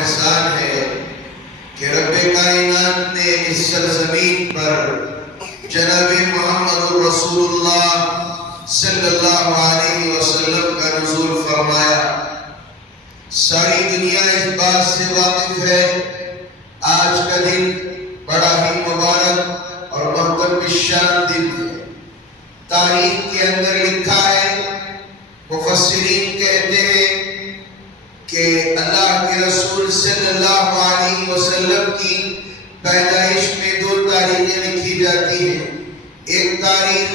احسان ہے کہ رب کائنات نے اس سرزمین پر جناب محمد رسول اللہ صلی اللہ علیہ وسلم کا نزول فرمایا۔ ساری دنیا اس بات سے واقف ہے آج کا دن بڑا ہی مبارک اور محترم شان دن ہے۔ تاریخ کے اندر لکھا ہے، مفسرین کہتے ہیں کہ اللہ کے رسول صلی اللہ علیہ وسلم کی پیدائش میں 2 تاریخیں لکھی جاتی ہیں۔ ایک تاریخ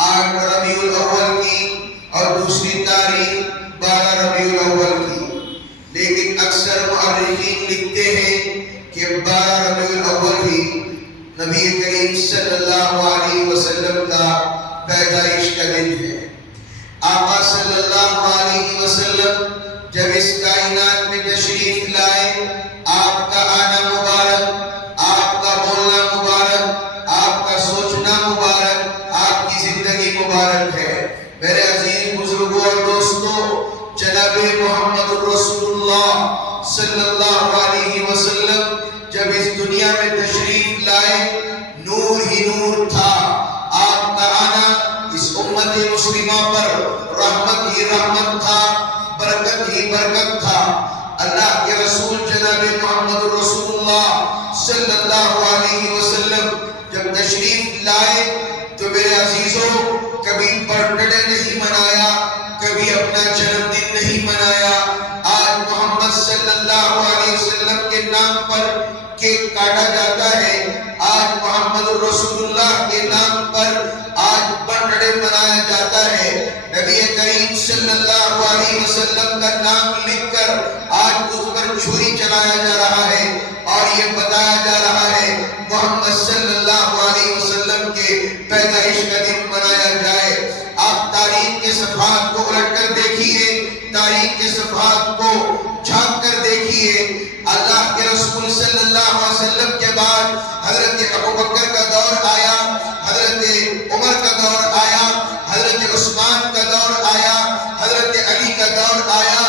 8 ربیع الاول کی اور دوسری تاریخ 12 ربیع الاول کی، لیکن اکثر مؤرخین لکھتے ہیں کہ 12 ربیع الاول ہی نبی کریم صلی اللہ علیہ وسلم کا پیدائش کا دن ہے۔ آقا صلی اللہ علیہ وسلم جب اس کائنات میں تشریف لائے، آپ کا آنا مبارک، آپ کا بولنا مبارک، آپ کا سوچنا مبارک، آپ کی زندگی مبارک ہے۔ میرے عزیز بزرگوں اور دوستوں، جناب محمد رسول اللہ صلی اللہ علیہ وسلم جب اس دنیا میں تشریف لائے، نور ہی نور تھا۔ آپ کا آنا اس امت مسلمہ پر رحمت ہی رحمت تھا، برکت ہی برکت تھا۔ اللہ کے رسول جناب محمد رسول اللہ صلی اللہ علیہ وسلم جب تشریف لائے تو میرے عزیزوں کبھی برتھ ڈے نہیں منایا، کبھی اپنا جنم دن نہیں منایا۔ آج محمد صلی اللہ علیہ وسلم کے نام پر کیک کاٹا جاتا ہے، آج محمد رسول اللہ کے نام پر آج برتھ ڈے منایا جاتا ہے۔ نبی کریم صلی اللہ علیہ وسلم کا نام لکھ کر آج اس پر چھری چلایا جا رہا ہے اور یہ بتایا جا رہا ہے محمد صلی اللہ علیہ وسلم کے پیدائش کا دن منایا جائے۔ آپ تاریخ کے صفحات کو الٹ کر دیکھیے، تاریخ کے صفحات کو جھانک کر دیکھیے۔ اللہ کے رسول صلی اللہ علیہ وسلم کے بعد حضرت ابوبکر کا دور آیا، حضرت عمر کا دور آیا، حضرت عثمان کا دور آیا، حضرت علی کا دور آیا،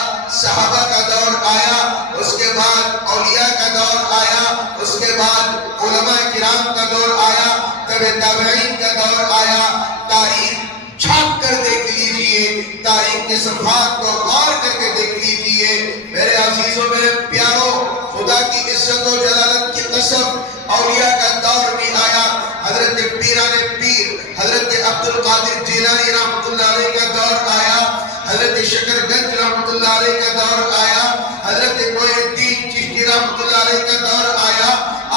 صحابہ کا دور آیا، اس کے بعد اولیاء کا دور آیا، اس کے بعد علماء کرام کا دور آیا، تبع تابعین کا دور آیا۔ تاریخ چھاپ کر دیکھ لیجئے، تاریخ کے صفحات کو غور کر کے دیکھ لیجئے۔ میرے عزیزوں، میرے پیاروں، خدا کی عزت و جلالت کی قسم، اولیاء کا دور بھی آیا۔ حضرت پیران پیر حضرت عبد القادر جیلانی رحمۃ اللہ علیہ کا دور آیا، حضرت شکر گنج رحمۃ اللہ علیہ کا دور آیا، حضرت معین الدین چشتی رحمۃ اللہ علیہ کا دور آیا۔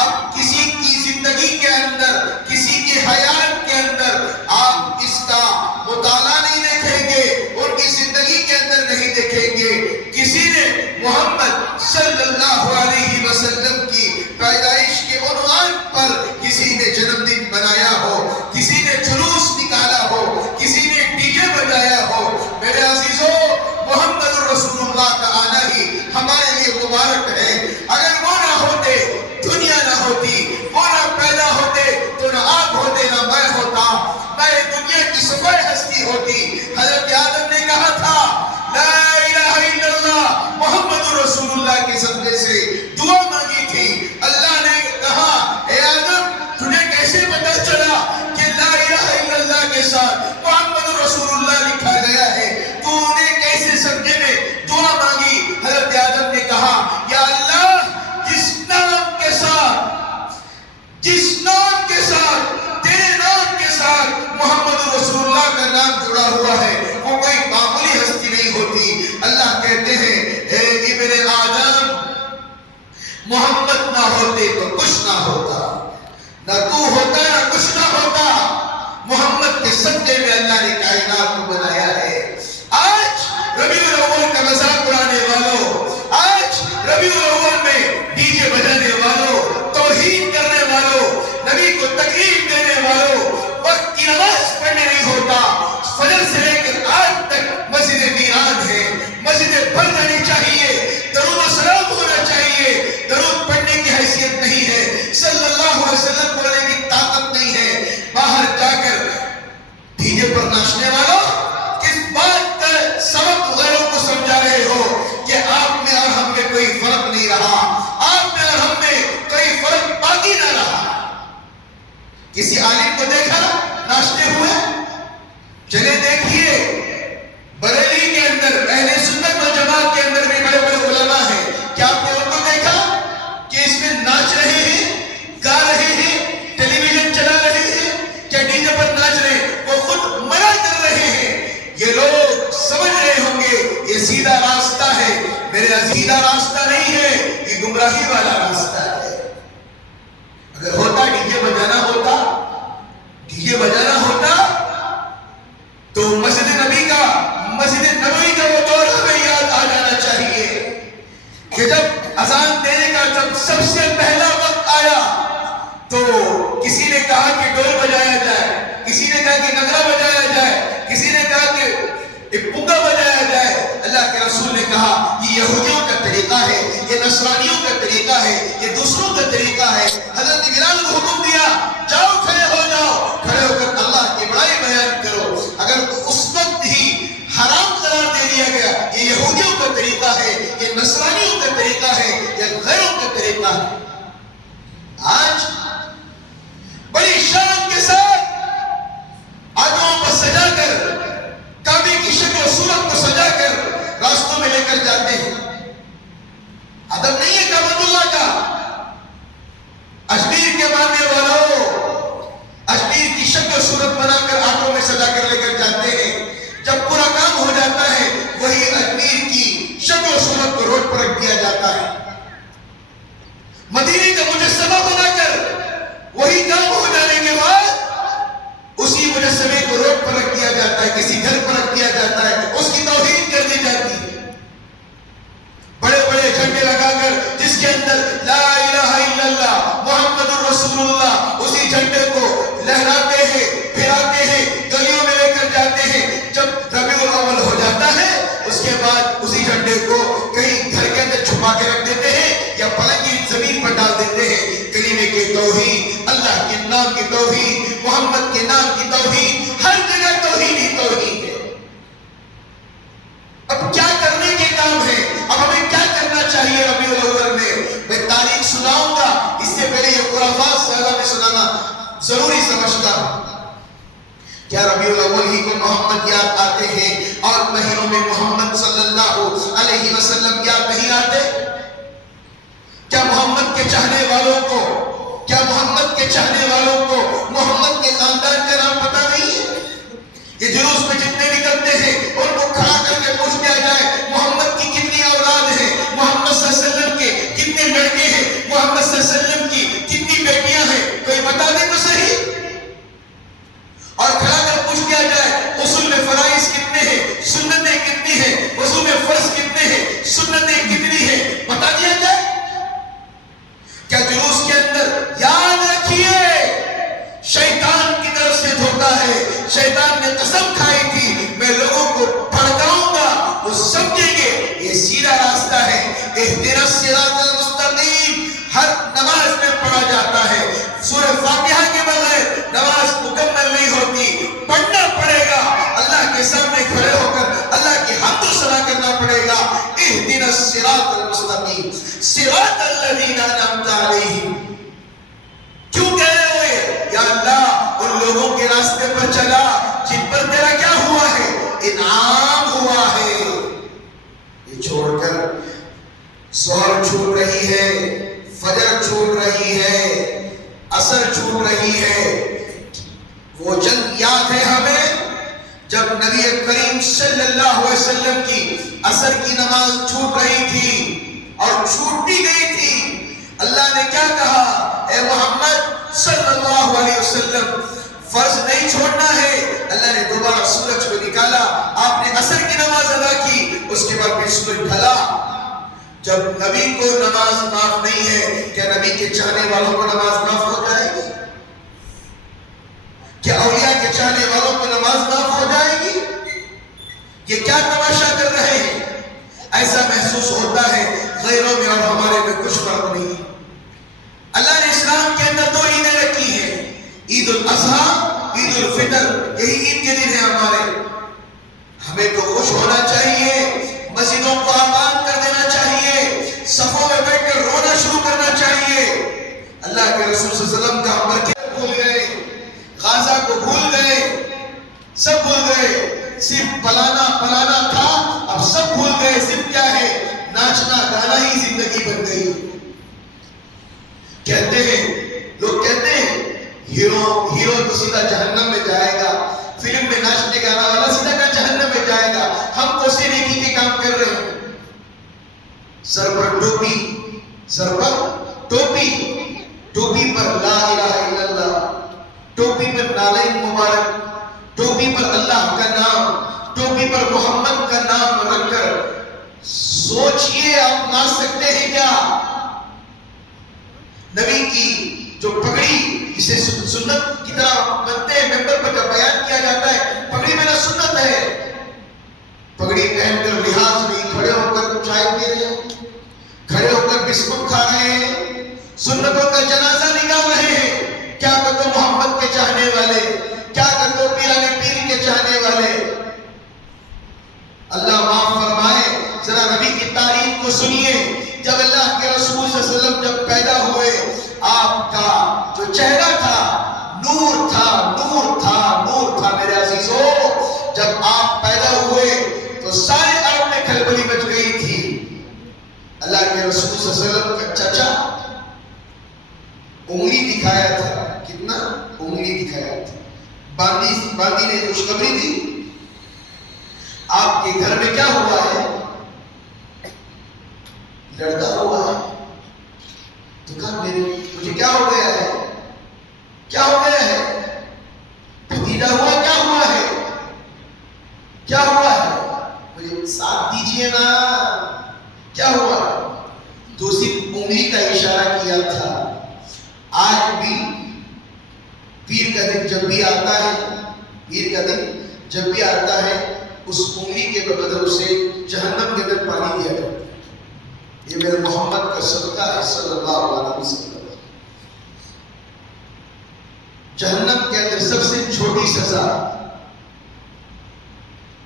اب کسی کی زندگی کے اندر، کسی کے حیات کے اندر آپ اس کا مطالعہ نہیں دیکھیں گے، ان کی زندگی کے اندر نہیں دیکھیں گے کسی نے محمد صلی اللہ علیہ وسلم کی پیدائش کے عنوان پر کسی نے جنم دن بنایا ہو، کسی نے جلوس نکالا ہو، کسی نے ڈی جے بجایا ہو۔ میرے عزیزوں، محمد رسول اللہ کا آنا ہی ہمارے لیے مبارک ہے۔ اگر وہ نہ ہوتے، دنیا نہ ہوتی، وہ نہ پیدا ہوتے تو نہ آپ ہوتے، نہ میں ہوتا، نہ یہ دنیا کی صفحہ ہستی ہوتی۔ حضرت آدم نے کہا تھا لا الہ الا اللہ محمد رسول اللہ کے صدقے سے دعا مانگی تھی۔ اللہ نے کہا اے آدم، تجھے کیسے پتہ چلا کہ لا الہ الا اللہ کے ساتھ محمد رسول اللہ لکھا گیا ہے؟ تو انہیں کیسے سمجھے میں دعا مانگی؟ حضرت آدم نے کہا یا اللہ، جس نام کے ساتھ تیرے نام کے ساتھ محمد رسول اللہ کا نام جڑا ہوا ہے، وہ کوئی معمولی ہستی نہیں ہوتی۔ اللہ کہتے ہیں اے ابن آدم، محمد نہ ہوتے تو کچھ نہ ہوتا، نہ تو ہوتا نہ کچھ نہ ہوتا۔ محمد کے صدقے میں اللہ نے کائنات کو بنایا ہے۔ آج ربیع الاول کا مذاق اڑانے والوں، آج ربیع الاول میں ڈی جے بجانے والوں، توہین کرنے والوں، نبی کو تکلیف دینے والوں، وقت کی نماز پڑھنے نہیں ہوتا، فجر سے لے کر آج تک مسجد ویران ہے۔ مسجدیں بھر جانی چاہیے، درود و سلام ہونا چاہیے، درود پڑھنے کی حیثیت نہیں ہے، صلی اللہ علیہ وسلم بولنے کی طاقت نہیں ہے۔ باہر جا کر ڈی جے پر ناچنے والوں، کس بات کا سبب غیروں کو سمجھا رہے ہو کہ کسی عالم کو دیکھا ناچتے ہوئے؟ چلے دیکھیے بریلی کے اندر اہل سنت و جماعت کے اندر بھی بڑے بڑے علماء ہیں، کیا آپ نے ان کو دیکھا کہ اس میں ناچ رہے ہیں، گا رہے ہیں، ٹیلی ویژن چلا رہے ہیں، کیا ڈی جے پر ناچ رہے ہیں؟ وہ خود منع کر رہے ہیں۔ یہ لوگ سمجھ رہے ہوں گے یہ سیدھا راستہ ہے، میرے سیدھا راستہ نہیں ہے، یہ گمراہی والا راستہ ہے۔ اگر ہوتا ڈی جے بجانا ہوتا تو مسجد نبوی کا وہ دور ہمیں یاد آ جانا چاہیے کہ جب اذان دینے کا جب سب سے پہلا وقت آیا تو کسی نے کہا کہ ڈول بجایا جائے، کسی نے کہا کہ نغرہ بجایا جائے، کسی نے کہا کہ ایک پنگا بجایا جائے۔ اللہ کے رسول نے کہا یہ یہودیوں کا طریقہ ہے، یہ نصرانیوں کا طریقہ ہے، یہ دوسروں کا طریقہ ہے۔ حضرت بلال کو حکم دیا جاؤ کھڑے ہو کر اللہ کی بڑائی بیان کرو۔ اگر اس وقت ہی حرام قرار دے دیا گیا یہ یہودیوں کا طریقہ ہے، یہ نصرانیوں کا طریقہ ہے، یہ غیروں کا طریقہ ہے، آج بڑی شان کے ساتھ آدموں کو سجا کر کعبے کی شکل و صورت کو سجا کر راستوں میں لے کر جاتے ہیں۔ ادب نہیں ہے کعبۃ اللہ کا۔ اجمیر کے ماننے والوں اجمیر کی شکل و صورت بنا کر آٹوں میں سجا کر لے کر جاتے ہیں، جب پورا کام ہو جاتا ہے وہی اجمیر کی شکل و صورت کو روڈ پر رکھ دیا جاتا ہے۔ مدینے کا مجسمہ بنا کر وہی کام ہو جانے کے بعد اسی مجسمے کو روڈ پر رکھ دیا جاتا ہے، کسی گھر پر رکھ دیا جاتا ہے، اس کی توہین کر دی جاتی ہے۔ بڑے بڑے جھنڈے لگا کر جس کے اندر لا الہ الا اللہ محمد رسول اللہ، اسی جھنڈے کو لہراتے ہیں، پھراتے ہیں، گلیوں میں لے کر جاتے ہیں۔ جب ربیع الاول ہو جاتا ہے اس کے بعد اسی جھنڈے کو کہیں گھر کے اندر چھپا کے رکھ دیتے ہیں یا پلنگ کی زمین پر ڈال دیتے ہیں۔ کلمے کی توہین، اللہ کے نام کی توہین، محمد کے نام کی توہین، ہر جگہ توہین ہی توہین ہے۔ اب کیا کرنے کے کام ہے؟ اب ہمیں کیا کرنا چاہیے ربیع الاول میں؟ میں تاریخ سناؤں گا، اس سے پہلے یہ خرافات زیادہ میں سنانا ضروری سمجھتا ہوں۔ کیا ربیع الاول ہی کو محمد یاد آتے ہیں اور مہینوں میں محمد صلی اللہ علیہ وسلم یاد نہیں آتے؟ کیا محمد کے چاہنے والوں کو محمد کے خاندان کا نام پتہ نہیں ہے؟ یہ جلوس میں جتنے نکلتے ہیں ان کو کھڑا کر کے پوچھ دیا جائے محمد کی کتنی اولاد ہیں، محمد صلی اللہ علیہ وسلم کے کتنے لڑکے ہیں، محمد صلی اللہ علیہ وسلم کی کتنی بیٹیاں ہیں، کوئی بتا دے تو صحیح۔ اور کھڑا کر پوچھ دیا جائے غسل میں فرائض کتنے ہیں، سنتیں کتنی ہیں، وضو میں فرض کتنے ہیں، سنتیں کتنی ہیں، بتا دیا جائے۔ کیا جلوس کے اندر یاد رکھیے شیطان کی طرف سے دھوکہ ہے۔ شیطان نے قسم کھائی تھی میں لوگوں کو بھڑکاؤں گا، وہ سمجھیں گے یہ سیدھا راستہ ہے۔ اہدنا الصراط المستقیم ہر نماز میں پڑھا جاتا ہے، سورہ فاتحہ کے بغیر نماز مکمل نہیں ہوتی، پڑھنا پڑے گا، اللہ کے سامنے کھڑے ہو کر اللہ کی حمد و ثنا کرنا پڑے گا۔ اہدنا الصراط المستقیم صراط الذین انعمت علیہم، کیوں کہہ رہے ہوئے یا اللہ ان لوگوں کے راستے پر چلا جن پر تیرا کیا ہوا ہے، انعام ہوا ہے۔ یہ چھوڑ کر ظہر چھوٹ رہی ہے، فجر چھوٹ رہی ہے، عصر چھوٹ رہی ہے۔ وہ جنگ یاد ہے ہمیں جب نبی کریم صلی اللہ علیہ وسلم کی عصر کی نماز چھوٹ رہی تھی اور چھوٹ بھی گئی تھی، اللہ نے کیا کہا، اے محمد صلی اللہ علیہ وسلم فرض نہیں چھوڑنا ہے۔ اللہ نے دوبارہ سورج کو نکالا، آپ نے عصر کی نماز ادا کی، اس کے بعد پھر سورج ڈھلا۔ جب نبی کو نماز معاف نہیں ہے، کیا نبی کے چاہنے والوں کو نماز معاف ہو جائے گی؟ کیا اولیاء کے چاہنے والوں کو نماز معاف ہو جائے گی؟ یہ کیا تماشا کر رہے ہیں؟ ایسا محسوس ہوتا ہے غیروں میں اور ہمارے میں کچھ فرق نہیں۔ اللہ نے اسلام کے اندر 2 عیدیں رکھی ہیں، عید الاضحیٰ، عید الفطر، یہی عید کے دن ہیں ہمارے۔ ہمیں تو خوش ہونا چاہیے، مسجدوں کو آباد کر دینا چاہیے، صفوں میں بیٹھ کر رونا شروع کرنا چاہیے۔ اللہ کے رسول صلی اللہ علیہ وسلم کا ہم برکت بھول گئے۔ بن گئی. کہتے ہیں لوگ کہتے ہیں ہیرو تو سیدھا جہنم میں جائے گا, فلم میں ناچنے گانا والا سیدھا کا جہنم میں جائے گا. ہم تو سے نیکی کے کام کر رہے ہیں. سر پر ٹوپی, ٹوپی پر لا الہ الا اللہ, ٹوپی پر نالین مبارک, ٹوپی پر اللہ کا نام, ٹوپی پر محمد کا نام رکھ کر سوچئے آپ ناچ سکتے ہیں کیا؟ نبی کی جو پگڑی جسے سنت کی طرح بنتے ہیں, ممبر پر جب بیان کیا جاتا ہے پگڑی میرا سنت ہے, پگڑی پہن کر لحاظ نہیں, کھڑے ہو کر چائے پی رہے ہیں, کھڑے ہو کر بسکٹ کھا رہے ہیں, سنتوں کا جنازہ نکال رہے ہیں. کیا کہتے محمد کے چاہنے والے, کیا کہتے پیرانے پیر کے چاہنے والے. اللہ معاف فرمائے, ذرا نبی کی تعریف کو سنیے. جب اللہ کے رسول صلی اللہ علیہ وسلم جب پیدا ہوئے, آپ کا جو چہرہ تھا نور تھا میرے عزیزوں. جب آپ پیدا ہوئے تو سارے عرب میں کھلبلی مچ گئی تھی. اللہ کے رسول صلی اللہ علیہ وسلم کا چچا انگلی دکھایا تھا, کتنا انگلی دکھایا تھا. باندی نے خوشخبری دی, آپ کے گھر میں کیا ہوا ہے؟ لڑکا ہوا ہے. تو کہا مجھے کیا ہو گیا ہے, کیا ہو گیا ہے؟ بھتیجا ہوا, کیا ہوا ہے, کیا ہوا ہے؟ مجھے ساتھ دیجئے نا, کیا ہوا؟ تو صرف انگلی کا اشارہ کیا تھا. آج بھی پیر کا دن جب بھی آتا ہے, اس انگلی کے بدلے اسے جہنم کے اندر پانی دیا جاتا ہے. یہ میرے محمد کا صدقہ ہے صلی اللہ علیہ وسلم. جہنم کے اندر سب سے چھوٹی سزا,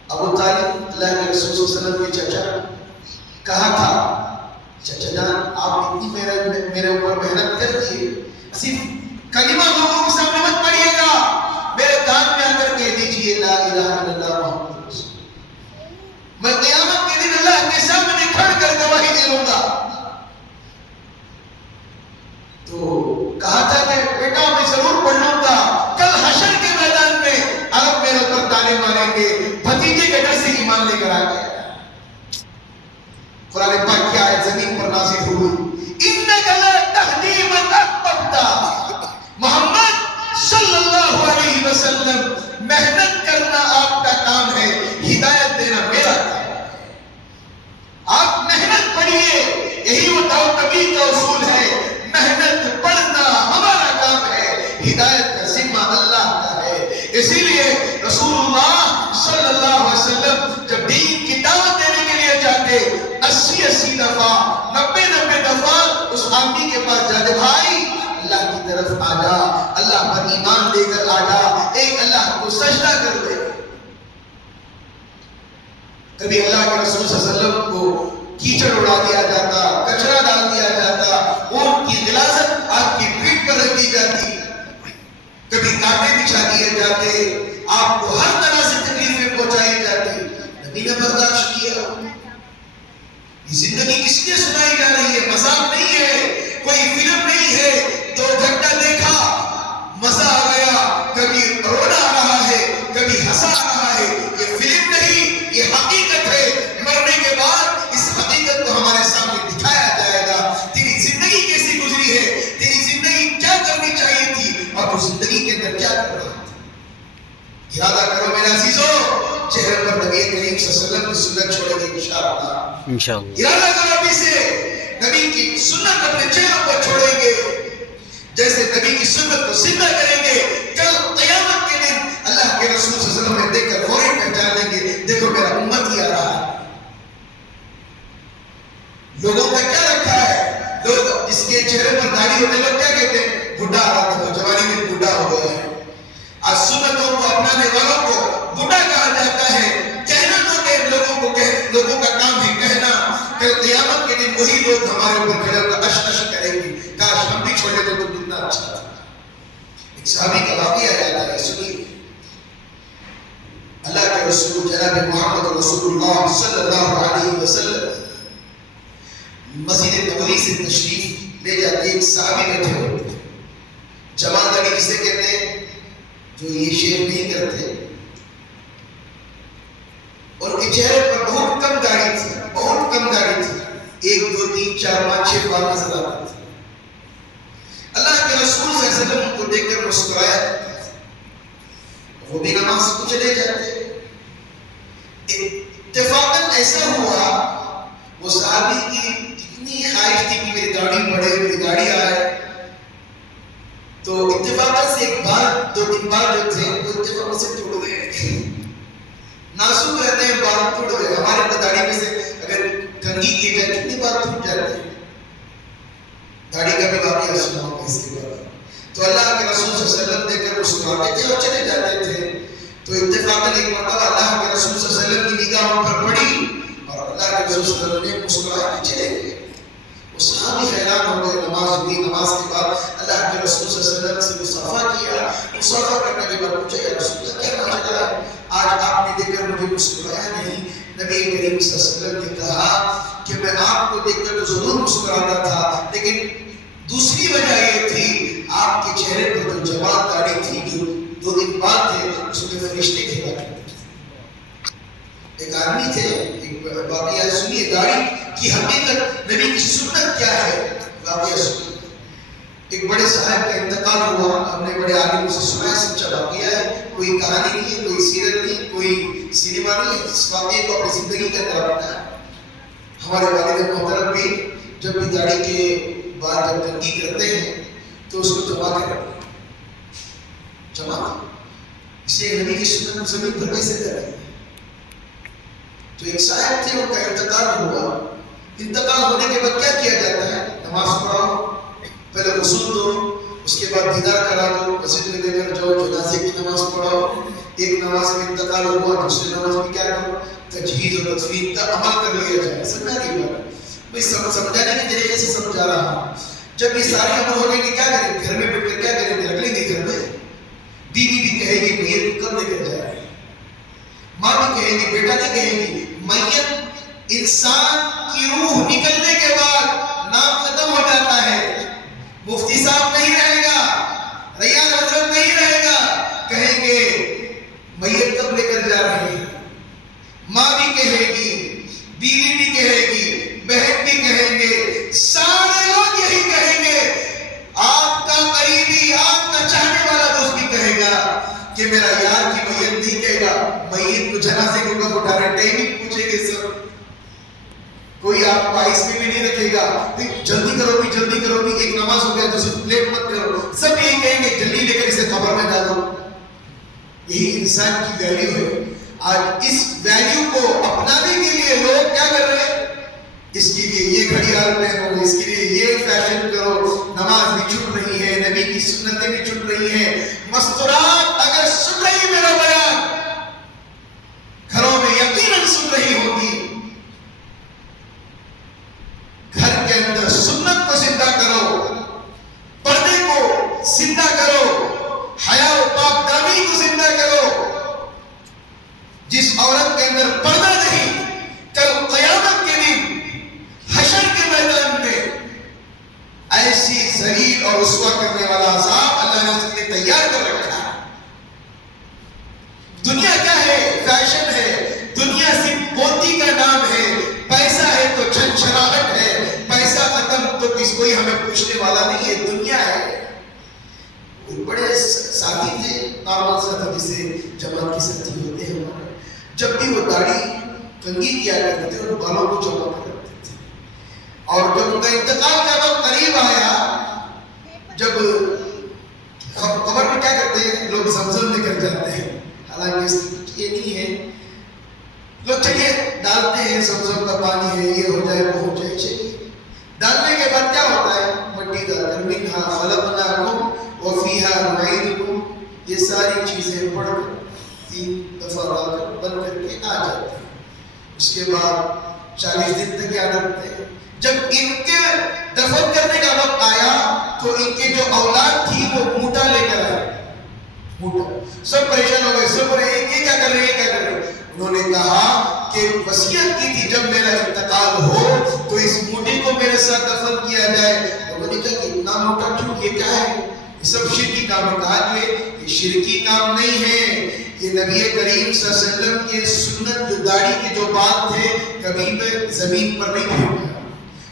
ابو طالب اللہ کے رسول صلی اللہ علیہ وسلم کے چچا کہا تھا, چچا جان آپ اتنی میرے اوپر محنت کر دیے, صرف کلمہ لوگوں کے سامنے مت پڑھیے گا, میرے کان میں آ کر کہہ دیجئے لا الہ الا اللہ محمد رسول اللہ. میں قیامت کے دن اللہ کے سامنے کھڑ کر گواہی دے لوں گا. تو کہا تھا کہ بیٹا میں ضرور پڑھ لوں گا, کل حشر کے میدان میں عرب میرے اوپر تانے ماریں گے. بھتیجے کے گھر سے ایمان لے کر آ گیا. قرآن پاک کی آیت زمین پر نازل ہوئی, انک لا تہدی من احببت. محمد صلی اللہ علیہ وسلم, محنت کرنا آپ کا کام ہے, ہدایت دینا میرا کام ہے. آپ محنت پڑھیے, یہی وہ توکبی کا اصول ہے. محنت پڑھنا ہمارا کام ہے, ہدایت کا ذمہ اللہ کا ہے. اسی لیے رسول اللہ صلی اللہ علیہ وسلم جب دین کی دعوت دینے کے لیے جاتے 80 دفعہ 90 دفعہ اس آدمی کے پاس جاتے, بھائی اللہ کی طرف آ جا, اللہ پر ایمان لے کر آ جا, ایک اللہ کو سجدہ کر دے. کبھی اللہ کے رسول صلی اللہ علیہ وسلم کو کیچڑ اڑا دیا جاتا, کچرا ڈال دیا جاتا, اونٹ کی غلاظت آپ کی پیٹھ پر رکھ دی جاتی, کبھی کانٹے بچھا دیے جاتے, آپ کو ہر طرح سے تکلیفیں پہنچائی جاتی. نبی نے برداشت کیا. یہ زندگی کس لیے سنائی جا رہی ہے؟ مذاق نہیں ہے, کوئی فلم نہیں ہے. 2 گھنٹہ دیکھا, مزہ آ گیا, کبھی رونا آ رہا ہے, کبھی ہنسا آ رہا ہے. یہ فلم نہیں, یہ حقیقت ہے. مرنے کے بعد اس حقیقت کو ہمارے سامنے دکھایا جائے گا. تیری زندگی کیسی گزری ہے, تیری زندگی کیا کرنی چاہیے تھی, اور تو زندگی کے اندر کیا کر رہا تھا. ارادہ کرو میرے عزیزوں, چہرے پر نبی کریم صلی اللہ علیہ وسلم کی سنت چھوڑیں گے انشاءاللہ. ارادہ کرو ابھی سے نبی کی سنت اپنے چہروں پر چھوڑیں گے. جیسے نبی کی سنت کو زندہ کریں گے, کل قیامت کے دن اللہ کے رسول صلی اللہ علیہ وسلم دیکھ کر فوراً پہچان لیں گے, دیکھو میرا امت ہی آ رہا ہے. لوگوں کا کیا رکھا ہے, لوگ جس کے چہرے پر داڑھی ہوتے لوگ کیا کہتے ہیں, بڈھا آ رہا تھا, جوانی میں بڈھا ہو گیا ہے. آج سنتوں کو اپنانے والوں کو بڈھا کہا جاتا ہے. کہنا تو کہ لوگوں کا کام ہے کہنا, کل قیامت کے دن وہی لوگ ہمارے اوپر کھڑے ہو کر اش کریں گے, کاش ہم بھی چھوڑے تو کتنا اچھا تھا. ایک صحابی کا واقعہ یاد ہے, سنیے. اللہ کے رسول جناب محمد رسول اللہ صلی اللہ علیہ وسلم مسجد نبوی سے تشریف لے جاتے ایک صحابی بیٹھے ہوتے ہیں، جمع داڑھی کسے کہتے ہیں؟ جو یہ شیو نہیں کرتے، ان کے چہرے پر بہت کم داڑھی تھی، بہت کم داڑھی تھی، 1 2 3 4 5 6 بال نظر آتے تھے۔ اللہ کے رسول صلی اللہ علیہ وسلم کو دیکھ کر مسکرایا کرتے تھے، وہ بھی نماز کو چلے جاتے۔ اتفاقاً ایسا ہوا، وہ صحابی کی اتنی خواہش تھی کہ میری داڑھی بڑھے، میری داڑھی آئے، تو اتفاقاً سے ایک بار 2 3 بار جو تھے وہ اتفاقاً سے ٹوٹ گئے، ناسک رہتے ہیں، بال ٹوٹ گئے۔ ہمارے داڑھی میں سے اگر کنگھی کی جائے کتنی بار ٹوٹ جاتے ہیں، داڑھی کا بھی واقعہ سنا ہوگا اس کے بعد۔ تو اللہ کے رسول صلی اللہ علیہ وسلم دیکھ کر مسکراتے تھے اور چلے جاتے تھے۔ تو اتفاقاً ایک مرتبہ اللہ کے رسول صلی اللہ علیہ وسلم کی نگاہ ان پر پڑی اور اللہ کے رسول صلی اللہ علیہ وسلم نے مسکرا کے چلے گئے۔ وہ صحابی حیران ہو گئے، نماز ہوئی، نماز کے بعد اللہ کے رسول صلی اللہ علیہ وسلم سے مصافحہ کیا، مصافحہ کرنے کے بعد پوچھا یا رسول اللہ کیا ماجرا ہے، آج آپ نے دیکھ کر مجھے مسکرایا نہیں؟ نبی کریم صلی اللہ علیہ وسلم نے کہا کہ میں آپ کو دیکھ کر تو ضرور مسکراتا تھا، لیکن دوسری وجہ یہ تھی آپ کے چہرے پر جو جوان داڑھی تھی، جو 2 دن بعد تھے، اس میں فرشتے کھیلا کرتے تھے۔ ایک آدمی تھے، ایک واقعہ سنیے، داڑھی کی حقیقت، نبی کی سنت کیا ہے، واقعہ سنیے۔ ایک بڑے صاحب کا انتقال ہوا، ہم نے بڑے عالموں سے سنا ہے، سچا واقعہ ہے، کوئی کہانی نہیں ہے، کوئی سیرت نہیں، کوئی سینما نہیں ہے، اس واقعے کو اپنی زندگی کا طرح بنایا۔ ہمارے والد محترم بھی جب بھی داڑھی کے بعد جب تنقید کرتے ہیں تو اس کو جمع کر رکھتے ہیں، جمع اس لیے نبی کی سنت زمین پر کیسے کریں۔ تو ایک صاحب تھے، ان کا انتقال ہوا، انتقال ہونے کے بعد کیا کیا جاتا ہے؟ نماز پڑھاؤ، پہلے غسل دو، اس کے بعد دیدار کرا دو، مسجد میں لے کر جاؤ، جنازے کی نماز پڑھاؤ۔ ایک نماز میں انتقال ہوا، دوسری نماز میں کیا کرو؟ تجہیز اور تدفین کا عمل کر لیا جائے۔ سمجھا نہیں بات؟ میں سمجھانے کے طریقے سے سمجھا رہا ہوں۔ جب یہ سارے عمل ہو گئے کہ کیا کریں؟ گھر میں بیٹھ کر کیا کریں گے؟ رکھ لیں گے گھر میں، بیوی بھی کہے گی میت کو کب لے کر جا رہے ہیں، ماں بھی کہے گی، بیٹا بھی کہے گی۔ میت انسان کی روح نکلنے کے بعد نام ختم ہو جاتا ہے، مفتی صاحب نہیں رہے گا، ریاض حضرت نہیں رہے گا، کہیں گے میت کب لے کر جا رہے ہیں۔ ماں بھی کہے گی، بیوی بھی کہے گی، بہن بھی کہیں گے، سارے لوگ یہی کہیں گے۔ آپ کا قریبی، آپ کا چاہنے والا دوست بھی کہے گا کہ میرا یار کی میت نہیں کہے گا، میت کو جنازے کو کب اٹھا رہے، ٹائمنگ پوچھیں گے سب۔ کوئی آپ کو آئس میں بھی نہیں رکھے گا، جلدی کرو بھی، جلدی کرو بھی، ایک نماز ہو گیا تو صرف لیٹ مت کرو، سب یہی کہیں گے جلدی لے کر اسے قبر میں ڈالو۔ یہی انسان کی ویلیو ہے۔ آج اس ویلیو کو اپنانے کے لیے لوگ کیا کر رہے ہیں؟ اس کے لیے یہ گھڑیال پہنو، اس کے لیے یہ فیشن کرو، نماز بھی چھوٹ رہی ہے، نبی کی سنتیں بھی چھوٹ رہی ہیں۔ مستورات اگر سن رہی میرا بیان، گھروں میں یقیناً سن رہی ہوگی۔ گھر کے اندر سنت کو زندہ کرو، پردے کو زندہ کرو، حیا و پاک دامنی کو زندہ کرو۔ جس عورت کے اندر پردہ نہیں، کل قیامت کے دن حشر کے میدان میں ایسی ذلیل اور رسوا کرنے والا عذاب اللہ نے اس کے لیے تیار کر رکھا ہے۔ دنیا کیا ہے؟ فیشن ہے، دنیا صرف موتی کا نام ہے، پیسہ ہے تو چھنچھناہٹ ہے، پیسہ ختم تو کوئی ہمیں پوچھنے والا نہیں ہے، دنیا ہے۔ بڑے ساتھی تھے، نارمل ساتھی جسے جماعت کے ساتھی ہوتے ہیں ہمارے، جب بھی وہ داڑھی کنگھی کیا کرتے تھے اور بالوں کو جمع کرتے تھے، اور جب ان کا انتقال کا وقت قریب آیا، جب قبر میں کیا کرتے ہیں لوگ زمزم لے کر جاتے ہیں، حالانکہ اس کی یہ نہیں ہے، لوگ چلیے ڈالتے ہیں، زمزم کا پانی ہے، یہ ہو جائے وہ ہو جائے، چلیے ڈالنے کے بعد کیا ہوتا ہے؟ مٹی ڈال کر منہا خلقناکم وفیہا نعیدکم، یہ ساری چیزیں پڑھ کر 3 دفعہ ڈال کر بند کر کے آ جاتے ہیں۔ اس کے بعد 40 دن تک یاد رکھتے ہیں۔ جب ان کے دفن کرنے کا وقت آیا تو ان کے جو اولاد تھی وہ موٹا لے کر آئے، موٹا، سب پریشان ہو گئے، سب رہے یہ کیا کر رہے ہیں، کیا کر رہے ہیں؟ انہوں نے کہا کہ وصیت کی تھی جب میرا انتقال ہو تو اس موٹی کو میرے ساتھ دفن کیا جائے. لوگوں نے کہا کہ اتنا موٹا کیوں, یہ کیا ہے؟ یہ سب شرکی کام ہے. کہا کہ یہ شرکی کام نہیں ہے, یہ نبی کریم صلی اللہ علیہ وسلم کے سنت جو داڑھی کے جو بال تھے کبھی میں زمین پر نہیں پھینکا,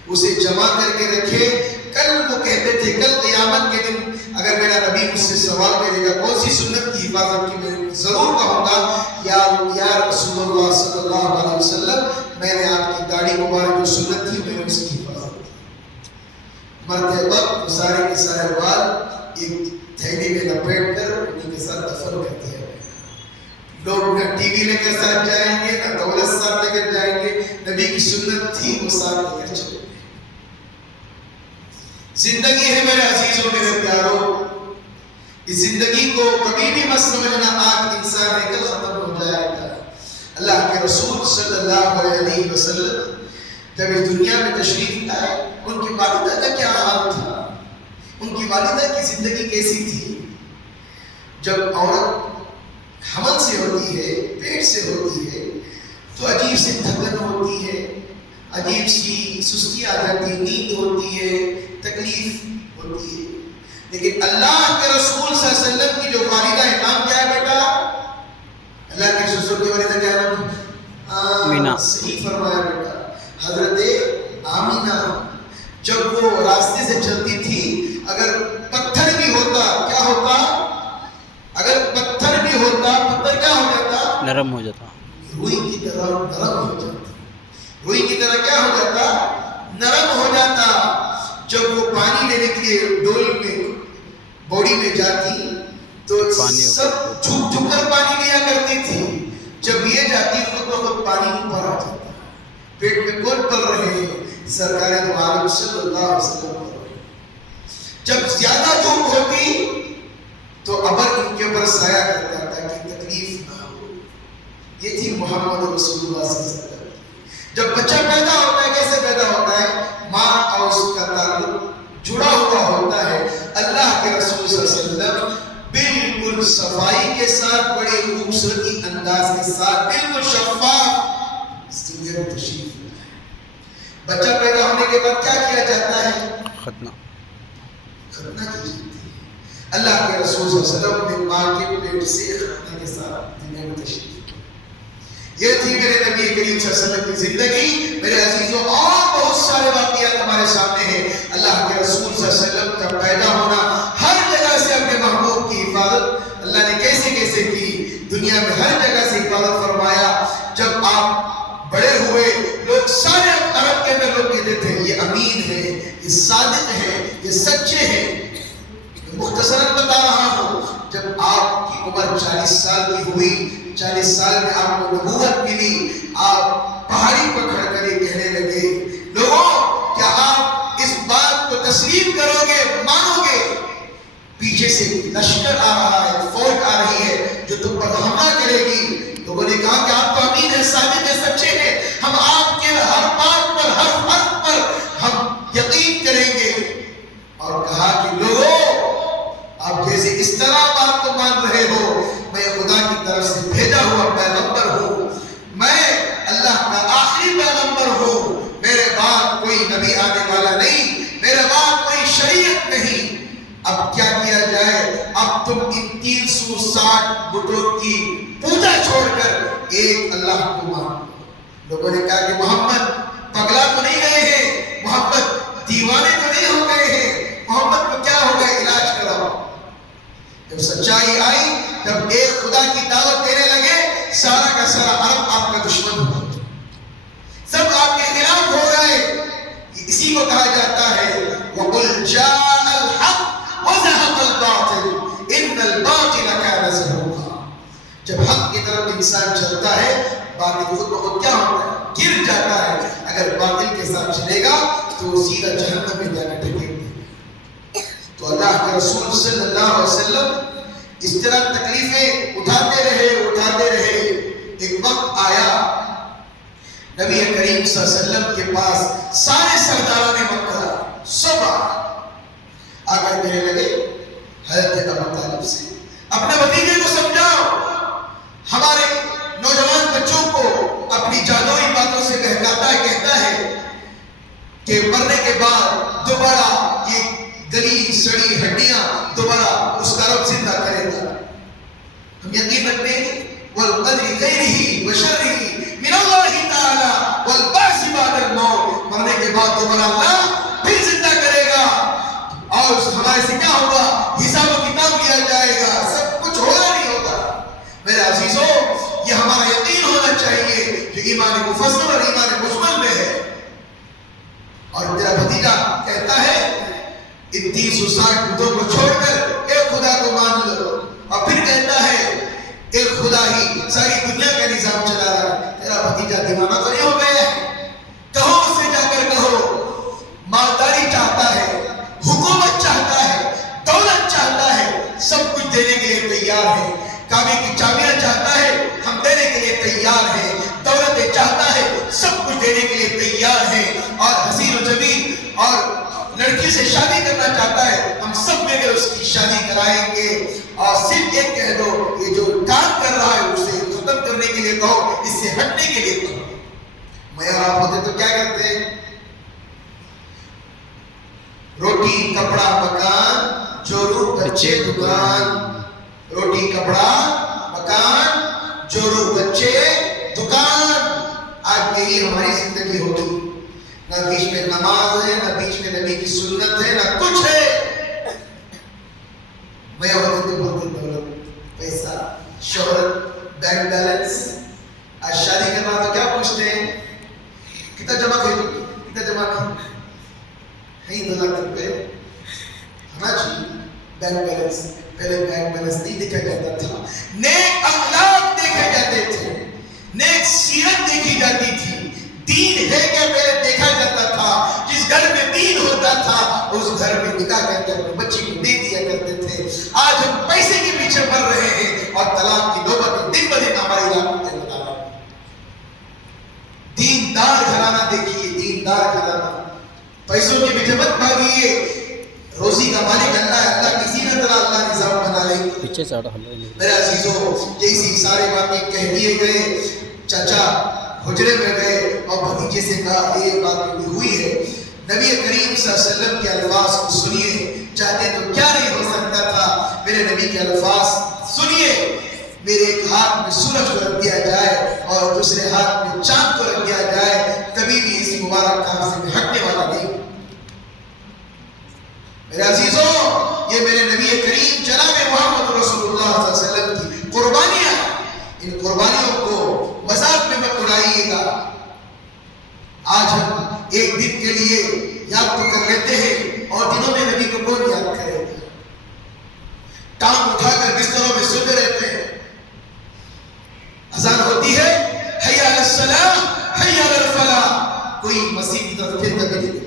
اسے جمع کر کے رکھے. کل وہ کہتے تھے کل قیامت کے دن اگر میرا نبی مجھ سے سوال کرے گا کون سی سنت کی حفاظت کی, میں ضرور کہوں گا یا رسول اللہ صلی اللہ علیہ وسلم میں نے آپ کی داڑھی مبارک جو سنت تھی میں نے اس کی حفاظت کی. مرتے وقت سارے کے سارے بال ایک تھیلی میں لپیٹ کر انہیں کے ساتھ دفن کر دیا. لوگ نہ ٹی وی لے کر ساتھ جائیں گے نہ دولت ساتھ لے کر جائیں گے, نبی کی سنت تھی وہ ساتھ لے کر چلے. زندگی ہے میرے عزیزوں میرے پیاروں, اس زندگی کو کبھی بھی مت سمجھنا آج انسان ہے کل ختم ہو جائے گا. اللہ کے رسول صلی اللہ علیہ وسلم جب اس دنیا میں تشریف لائے ان کی والدہ کا کیا حال تھا, ان کی والدہ کی زندگی کیسی تھی. جب عورت حمل سے ہوتی ہے, پیٹ سے ہوتی ہے تو عجیب سی تھکن ہوتی ہے, عجیب سی سستی آ جاتی ہے, نیند ہوتی ہے, تکلیف ہوتی ہے. لیکن اللہ کے رسول صلی اللہ علیہ وسلم کی جو والدہ ہے, نام کیا ہے بیٹا؟ اللہ کے رسول کی والدہ کیا نام ہے؟ آمینہ. صحیح فرمایا بیٹا, حضرت آمینہ. جب وہ راستے سے چلتی تھی اگر پتھر بھی ہوتا کیا ہوتا؟ اگر پتھر بھی ہوتا, پتھر کیا ہو جاتا؟ نرم ہو جاتا, روئی کی طرح نرم ہو جاتا. روئی کی طرح کیا ہو جاتا؟ نرم ہو جاتا. جب وہ پانی لینے کے لیے ڈول میں بوڑی میں جاتی تو سب جھک جھک کر پانی لیا کرتی تھی. جب یہ جاتی خود بخود پانی اوپر آ جاتا. پیٹ میں کون پل رہے ہیں؟ سرکار دو عالم صلی اللہ علیہ وسلم. جب زیادہ جھک ہوتی تو ابر ان کے اوپر سایہ کرتا تاکہ تکلیف نہ ہو. یہ تھی محمد رسول اللہ صلی اللہ علیہ وسلم. جب بچہ پیدا ہوتا ہے کیسے پیدا ہوتا ہے؟ ماں اور اس کا تعلق جڑا ہوا ہوتا ہے. اللہ کے رسول صلی اللہ علیہ وسلم بالکل صفائی کے ساتھ, بڑے خوبصورتی انداز کے ساتھ, بالکل شفاف اس دنیا میں تشریف لائے. بچہ پیدا ہونے کے بعد کیا کیا جاتا ہے؟ ختنہ کی جاتی ہے. اللہ کے رسول صلی اللہ علیہ وسلم نے ماں کے پیٹ سے ختنہ کے ساتھ دنیا میں تشریف لائے. یہ تھی میرے نبی کریم صلی اللہ علیہ وسلم کی زندگی. میرے عزیزوں اور بہت سارے واقعات ہمارے سامنے ہیں. اللہ کے رسول صلی اللہ علیہ وسلم کا پیدا ہونا, ہر جگہ سے اپنے محبوب کی حفاظت اللہ نے کیسے کیسے کی, دنیا میں ہر جگہ سے حفاظت فرمایا. جب آپ بڑے ہوئے لوگ سارے عرب کے اندر لوگ کہتے تھے یہ امین ہے, یہ صادق ہے, یہ سچے ہیں. مختصراً بتا رہا ہوں, جب آپ کی عمر 40 سال کی ہوئی, 40 سال میں آپ کو نبوت ملی, آپ پہاڑی پر کھڑ کر یہ کہنے لگے لوگوں کیا آپ اس بات کو تسلیم کرو گے, مانو گے؟ پیچھے سے لشکر آ رہا ہے, فوج آ رہی ہے جو تم پر حملہ کرے گی. لوگوں نے کہا کہ آپ تو امین ہیں, صادق ہیں, سچے ہیں, ہم آپ کے ہر بات پر, ہر حرف پر ہم یقین کریں گے. اور کہا کہ لوگوں آپ جیسے اس طرح بات کو مان رہے ہو, میں خدا کی طرف سے بھیجا ہوا پیغمبر ہوں, میں اللہ کا آخری پیغمبر ہوں, میرے بعد کوئی نبی آنے والا نہیں, میرے بعد کوئی شریعت نہیں. اب کیا کیا جائے؟ اب تم ان 360 بتوں کی پوجا چھوڑ کر ایک اللہ کو مانو. لوگوں نے کہا کہ محمد پگلا تو نہیں گئے ہیں, محمد دیوانے تو نہیں ہو گئے ہیں, محمد کو کیا ہو گیا, علاج کراؤ. جب سچائی آئی, جب ایک خدا کی دعوت دینے لگے, سارا کا سارا عرب آپ کا دشمن ہو گیا, سب آپ کے خلاف ہو گئے. اسی کو کہا جاتا ہے وَقُلْ جَاءَ الْحَقُّ وَزَهَقَ الْبَاطِلُ إِنَّ الْبَاطِلَ كَانَ زَهُوقًا. جب حق کی طرف انسان چلتا ہے, باطل خود بخود کیا ہوتا ہے, گر جاتا ہے. اگر باطل کے ساتھ چلے گا تو سیدھا جہنم میں جا کے ٹھکے گا. تو اللہ کے رسول صلی اللہ علیہ وسلم اس طرح تکلیفیں اٹھاتے رہے. ایک وقت آیا نبی کریم صلی اللہ علیہ وسلم کے پاس سارے سرداران مکہ سب آ کر کہنے لگے حضرت ابو طالب سے, اپنے بھتیجے کو سمجھاؤ, ہمارے نوجوان بچوں بعد دوبارہ یہ گلی سڑی ہڈیاں دوبارہ اس کا رب زندہ کرے گا. ہم یقین رکھتے ہیں والقدر خیرہ وشرہ من اللہ تعالی والبعث بعد الموت. مرنے کے بعد دوبارہ اللہ پھر زندہ کرے گا اور ہمارے سے کیا ہوگا؟ حساب و کتاب لیا جائے گا. سب کچھ ہوگا نہیں ہوگا. میرے عزیزوں یہ ہمارا یقین ہونا چاہیے جو ایمان مفصل اور ایمان مجمل میں ہے. اور میرا بھتیجا کہتا ہے ان 360 بتوں کو چھوڑ کر ایک خدا کو مان لو، اور پھر کہتا ہے ایک خدا ہی ساری دنیا کا نظام چلا رہا ہے. تیرا بھتیجا دیوانہ تو نہیں ہو گیا ہے؟ کہو اس سے جا کر کہو مالداری چاہتا ہے، حکومت چاہتا ہے، دولت چاہتا ہے، سب کچھ دینے کے لیے تیار ہے. کعبے کی چابیاں چاہتا ہے، ہم دینے کے لیے تیار ہیں. دولتیں چاہتا ہے، سب کچھ دینے کے لیے تیار ہیں. اور حسین و جمیل اور لڑکی سے شادی کرنا چاہتا ہے، ہم سب مل کر اس کی شادی کرائیں گے. اور صرف ایک کہہ دو یہ جو کام کر رہا ہے اسے ختم کرنے کے لیے کہو، اس سے ہٹنے کے لیے کہو. میں اور آپ ہوتے تو کیا کرتے ہیں؟ روٹی کپڑا مکان جورو بچے دکان. روٹی کپڑا مکان جورو بچے دکان. آج یہی ہماری زندگی ہوگی. نہ بیچ میں نماز ہے، نہ بیچ میں نبی کی سنت ہے، نہ کچھ ہے. میں ہوتے تو بولتے دولت، پیسہ، شہرت، بینک بیلنس. آج شادی کرنا تو کیا پوچھتے ہیں؟ کتنا جمع کر کتنا جمع کر ہے 2 لاکھ روپے ہونا چاہیے. بینک بیلنس پہلے بینک بیلنس نہیں دیکھا جاتا تھا. نیک اخلاق دیکھے جاتے تھے، نیک سیرت دیکھی جاتی تھی. دین ہے کہ پہلے دیکھا جاتا تھا. جس گھر میں دین ہوتا تھا اس گھر میں نکاح کر کے اپنے بچی کو دے دیا کرتے تھے. آج ہم پیسے کے پیچھے پڑ رہے ہیں اور طلاق کی نوبت دن بہ دن ہمارے علاقے میں بتا رہا ہے. دیندار گھرانہ دیکھیے، دیندار گھرانہ. پیسوں کے پیچھے مت بھاگیے. روزی کا مالک اللہ ہے. اللہ کسی نہ طرح اللہ نظام بنا لے گا. پیچھے سے میرے عزیزوں یہی سارے باتیں کہہ دیے گئے. چاچا حجرے میں گئے اور بھتیجے سے کہا یہ بات بھی ہوئی ہے. نبی کریم صلی اللہ علیہ وسلم کے الفاظ کو سنیے. چاہتے تو کیا نہیں ہو سکتا تھا. میرے نبی کے الفاظ سنیے. میرے ایک ہاتھ میں سورج کو رکھ دیا جائے اور دوسرے ہاتھ میں چاند کو رکھ دیا جائے، کبھی بھی اس مبارک کام سے ہٹنے والا نہیں. میرے عزیزوں یہ میرے نبی کریم جناب محمد رسول اللہ صلی اللہ علیہ وسلم کی قربانیاں. ان قربانیوں کو مذاق میں مت اڑائیے گا. آج ہم ایک دن کے لیے یاد تو کر لیتے ہیں اور دنوں میں نبی کو کون یاد کرے گا؟ ٹانگ اٹھا کر بستروں میں سوتے رہتے ہیں. اذان ہوتی ہے حی علی الصلاۃ حی علی الفلاح. کوئی مسیح کی طرف پھر کبھی نہیں دیکھتا.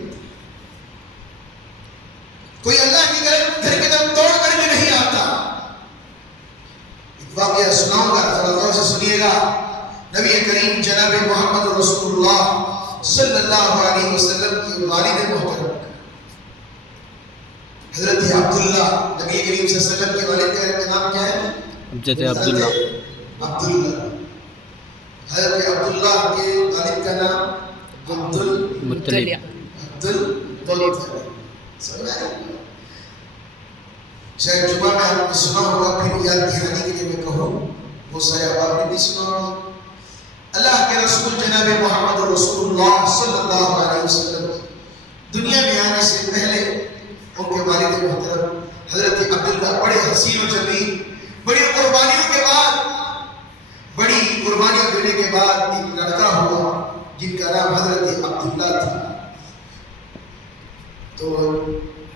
کوئی اللہ کی گھر کی طرف توڑ کر کے نہیں آتا. ایک واقعہ سناؤں گا، ذرا غور سے سنیے گا. نبی کریم جناب محمد رسول اللہ صلی اللہ علیہ وسلم کی والد محترم حضرت عبداللہ، نبی کریم صلی اللہ علیہ وسلم کے والد کا نام کیا ہے؟ حضرت عبداللہ. حضرت عبداللہ کے والد کا نام عبدالمطلب. شاید جمعہ میں آپ نے سنا ہوگا، پھر یاد دہانی کے لیے میں کہوں وہ سارے آپ نے بھی سنا ہوگا. اللہ کے رسول جناب محمد رسول اللہ صلی اللہ علیہ وسلم دنیا میں آنے سے پہلے ان کے والد محترم حضرت عبداللہ بڑے حسین و جمیل، بڑی قربانیوں کے بعد ایک لڑکا ہوا جن کا نام حضرت عبداللہ تھا. تو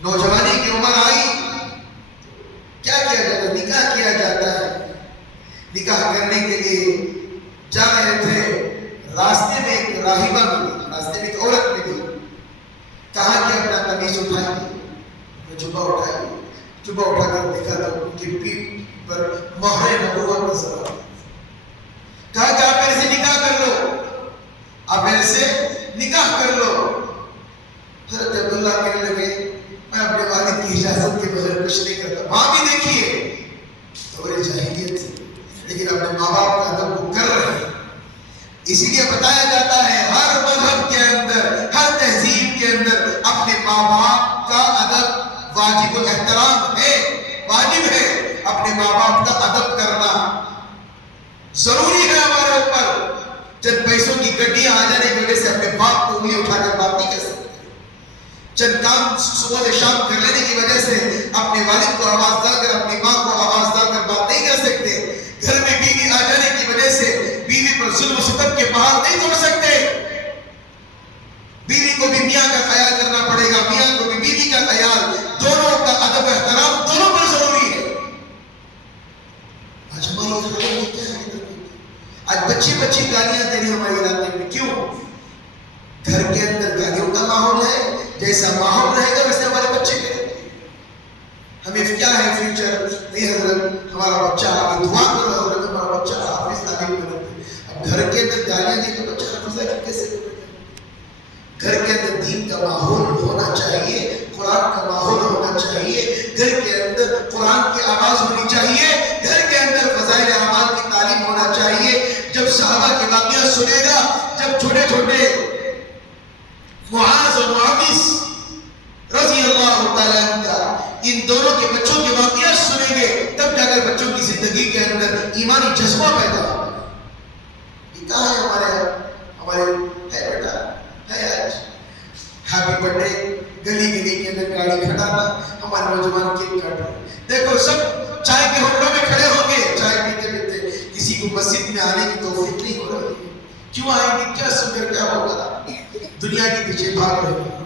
نوجوانی کی عمر آئی، کیا کیا جاتا ہے؟ نکاح کیا جاتا ہے. نکاح کرنے کے لیے جا رہے تھے، راستے میں ایک راہبہ ملی، راستے میں ایک عورت ملی. کہا کہ اپنا قمیص اٹھائیے، جبہ اٹھائیے. جبہ اٹھا کر دیکھا تو ان کی پیٹھ پر مہر نبوت نظر آئی. کہا کہ آپ میرے سے نکاح کر لو، آپ میرے سے نکاح کر لو. حضرت عبداللہ کہنے لگے میں اپنے والد کی اجازت کے بغیر کچھ نہیں کرتا. وہاں بھی دیکھیے تھوڑی جاہلیت تھی، لیکن اپنے ماں باپ کا ادب کو کر رہے ہیں. اسی لیے بتایا جاتا ہے ہر مذہب کے اندر، ہر تہذیب کے اندر اپنے دنیا آ جانے کی وجہ سے اپنے باپ کو انگلی اٹھا کر بات نہیں کر سکتے. چند کام صبح سے شام کر لینے کی وجہ سے اپنے والد کو آواز ڈال کر اپنی ماں کو آواز ڈال کر بات نہیں کر سکتے. گھر میں بیوی آ جانے کی وجہ سے بیوی پر ظلم و ستم کے پہاڑ نہیں توڑ سکتے. بیوی کو بھی میاں کا خیال کرنا پڑے گا, میاں کو بھی بیوی کا خیال, دونوں کا ادب احترام دونوں پر ضروری ہے. آج ہماری کیا ہے, آج بچی بچی گالیاں دے رہی ہمارے علاقے میں. کیوں؟ گھر کے اندر گالیوں کا ماحول ہے, جیسا ماحول رہے گا ویسے ہمارے بچے کریں گے. ہمیں کیا ہے فیوچر, نہیں حضرت ہمارا بچہ, ہمیں دعا کرو حضرت ہمارا بچہ حافظ تعلیم کرے. اب گھر کے اندر گالیاں دی تو بچہ حافظ تعلیم کیسے کرے گا؟ گھر کے اندر دین کا ماحول ہونا چاہیے, قرآن کا ماحول ہونا چاہیے, گھر کے اندر قرآن کی آواز ہونی چاہیے, گھر کے اندر فضائل اعمال کی تعلیم ہونا چاہیے. جب صحابہ کے واقعات سنے گا, جب چھوٹے چھوٹے معاذ اور معاویہ رضی اللہ تعالیٰ عنہ ان دونوں کے بچوں کے واقعات سنیں گے, تب جا کر بچوں کی زندگی کے اندر ایمانی جذبہ پیدا ہوگا. یہ کہاں ہے ہمارے ہے بیٹا, ہے آج ہیپی برتھ ڈے گلی گلی کے اندر گاڑی کھڑانا, ہمارے نوجوان کیک کاٹ رہے ہیں. دیکھو سب چائے کے ہوٹلوں میں کھڑے ہوں گے چائے پیتے پیتے, کسی کو مسجد میں آنے کی توفیق نہیں ہو رہی ہے. کیوں آئیں گے, کیا سن کر کیا ہوگا, دنیا کے پیچھے بھاگ رہے ہیں.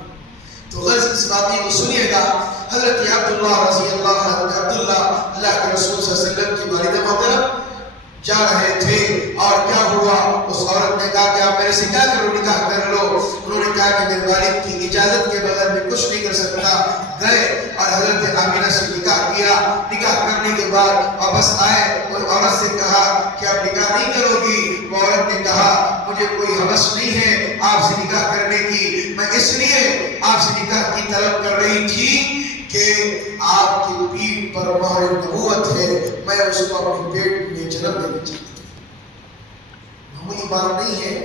تو غرض اس واقعے کو سنیے گا. حضرت عبداللہ رضی اللہ عنہ, عبداللہ اللہ کے رسول صلی اللہ علیہ وسلم کی والدہ محترم جا رہے تھے, اور کیا ہوا, اس عورت نے کہا کہ آپ میرے سے کیا کرو, نکاح کر لو. انہوں نے کہا کہ میرے والد کی اجازت کے بغیر میں کچھ نہیں کر سکتا. گئے اور حضرت آمینہ سے نکاح کیا. نکاح کرنے کے بعد واپس آئے اور عورت سے کہا کہ آپ نکاح نہیں کرو گی. وہ عورت نے کہا مجھے کوئی حوث نہیں ہے آپ سے نکاح کرنے کی, میں اس لیے آپ سے نکاح کی طلب کر رہی تھی کہ آپ کی پیٹھ پر مہر نبوت ہے, میں اس کو اپنے پیٹ میں جنم دینا چاہتی ہوں. معمولی بات نہیں ہے.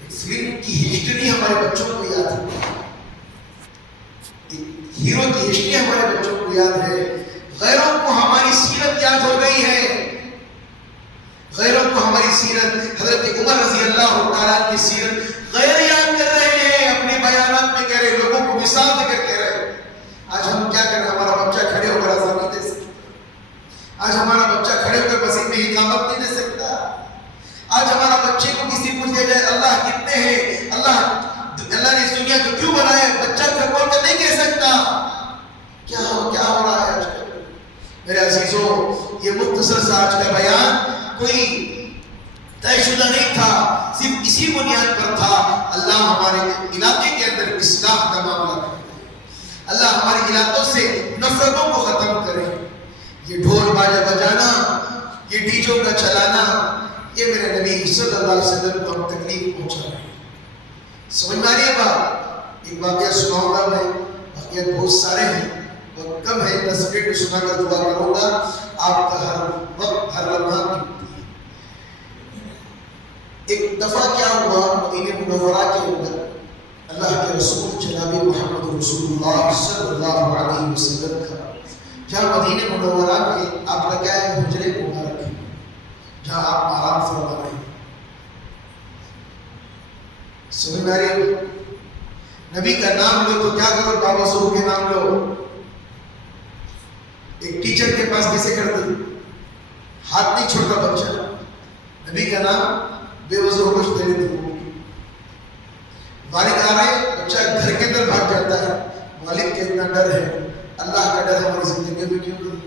ایک فلم کی ہسٹری ہمارے بچوں کو یاد ہے, ہیرو کی ہسٹری ہمارے بچوں کو یاد ہے. غیروں کو ہماری سیرت یاد ہو گئی ہے, غیروں کو ہماری سیرت. حضرت عمر رضی اللہ تعالیٰ کی سیرت غیر یاد کر رہے ہیں, اپنے بیانات میں کہہ رہے, لوگوں کو مثال دے کر کہہ رہے. آج ہم کیا کر رہے ہیں, ہمارا بچہ کھڑے ہو کر اذان نہیں دے سکتا, آج ہمارا بچہ کھڑے ہو کر مسجد میں اقامت نہیں دے سکتا. آج ہمارا بچے کو کسی پوچھ دیا جائے اللہ کتنے ہیں, اللہ نے اس دنیا کو کیوں بنایا, بچہ کھول کر نہیں کہہ سکتا. کیا ہو رہا ہے آج کل میرے عزیزوں. یہ مختصر سا آج کا بیان کوئی طے شدہ نہیں تھا, صرف اسی بنیاد پر تھا. اللہ ہمارے علاقے کے اندر اصلاح کا معاملہ کرے, اللہ ہمارے علاقوں سے نفرتوں کو ختم کرے. یہ ڈھول باجا بجانا, یہ ڈیجوں کا چلانا, یہ میرے نبی صلی اللہ علیہ وسلم کو ہم تکلیف پہنچا رہے ہیں. سمجھ میں آ رہی ہے بات؟ ایک واقعہ سناؤں گا میں, واقعات بہت سارے ہیں, بہت کم ہے, 10 منٹ میں سنا کر دعا کروں گا. آپ کا ہر وقت ہر لمحہ ایک دفعہ کیا ہوا مدینہ منورہ کے اندر, اللہ کے رسول جناب محمد رسول اللہ صلی اللہ علیہ وسلم کا جہاں مدینہ منورہ میں آپ کا کیا ہے, حجرے مبارک ہے جہاں آپ آرام فرما رہے ہیں. سمجھ میں آ رہی ہے؟ نبی کا نام لو تو کیا کرو, بابا ظہور کے نام لو. ایک ٹیچر کے پاس کیسے کرتے, ہاتھ نہیں چھوڑتا بچہ, نبی کا نام بے وضو کچھ دے دیتے. والد آ رہے, بچہ گھر کے اندر بھاگ جاتا ہے. والد کے اتنا ڈر ہے, اللہ کا ڈر ہماری زندگیوں میں کیوں نہیں,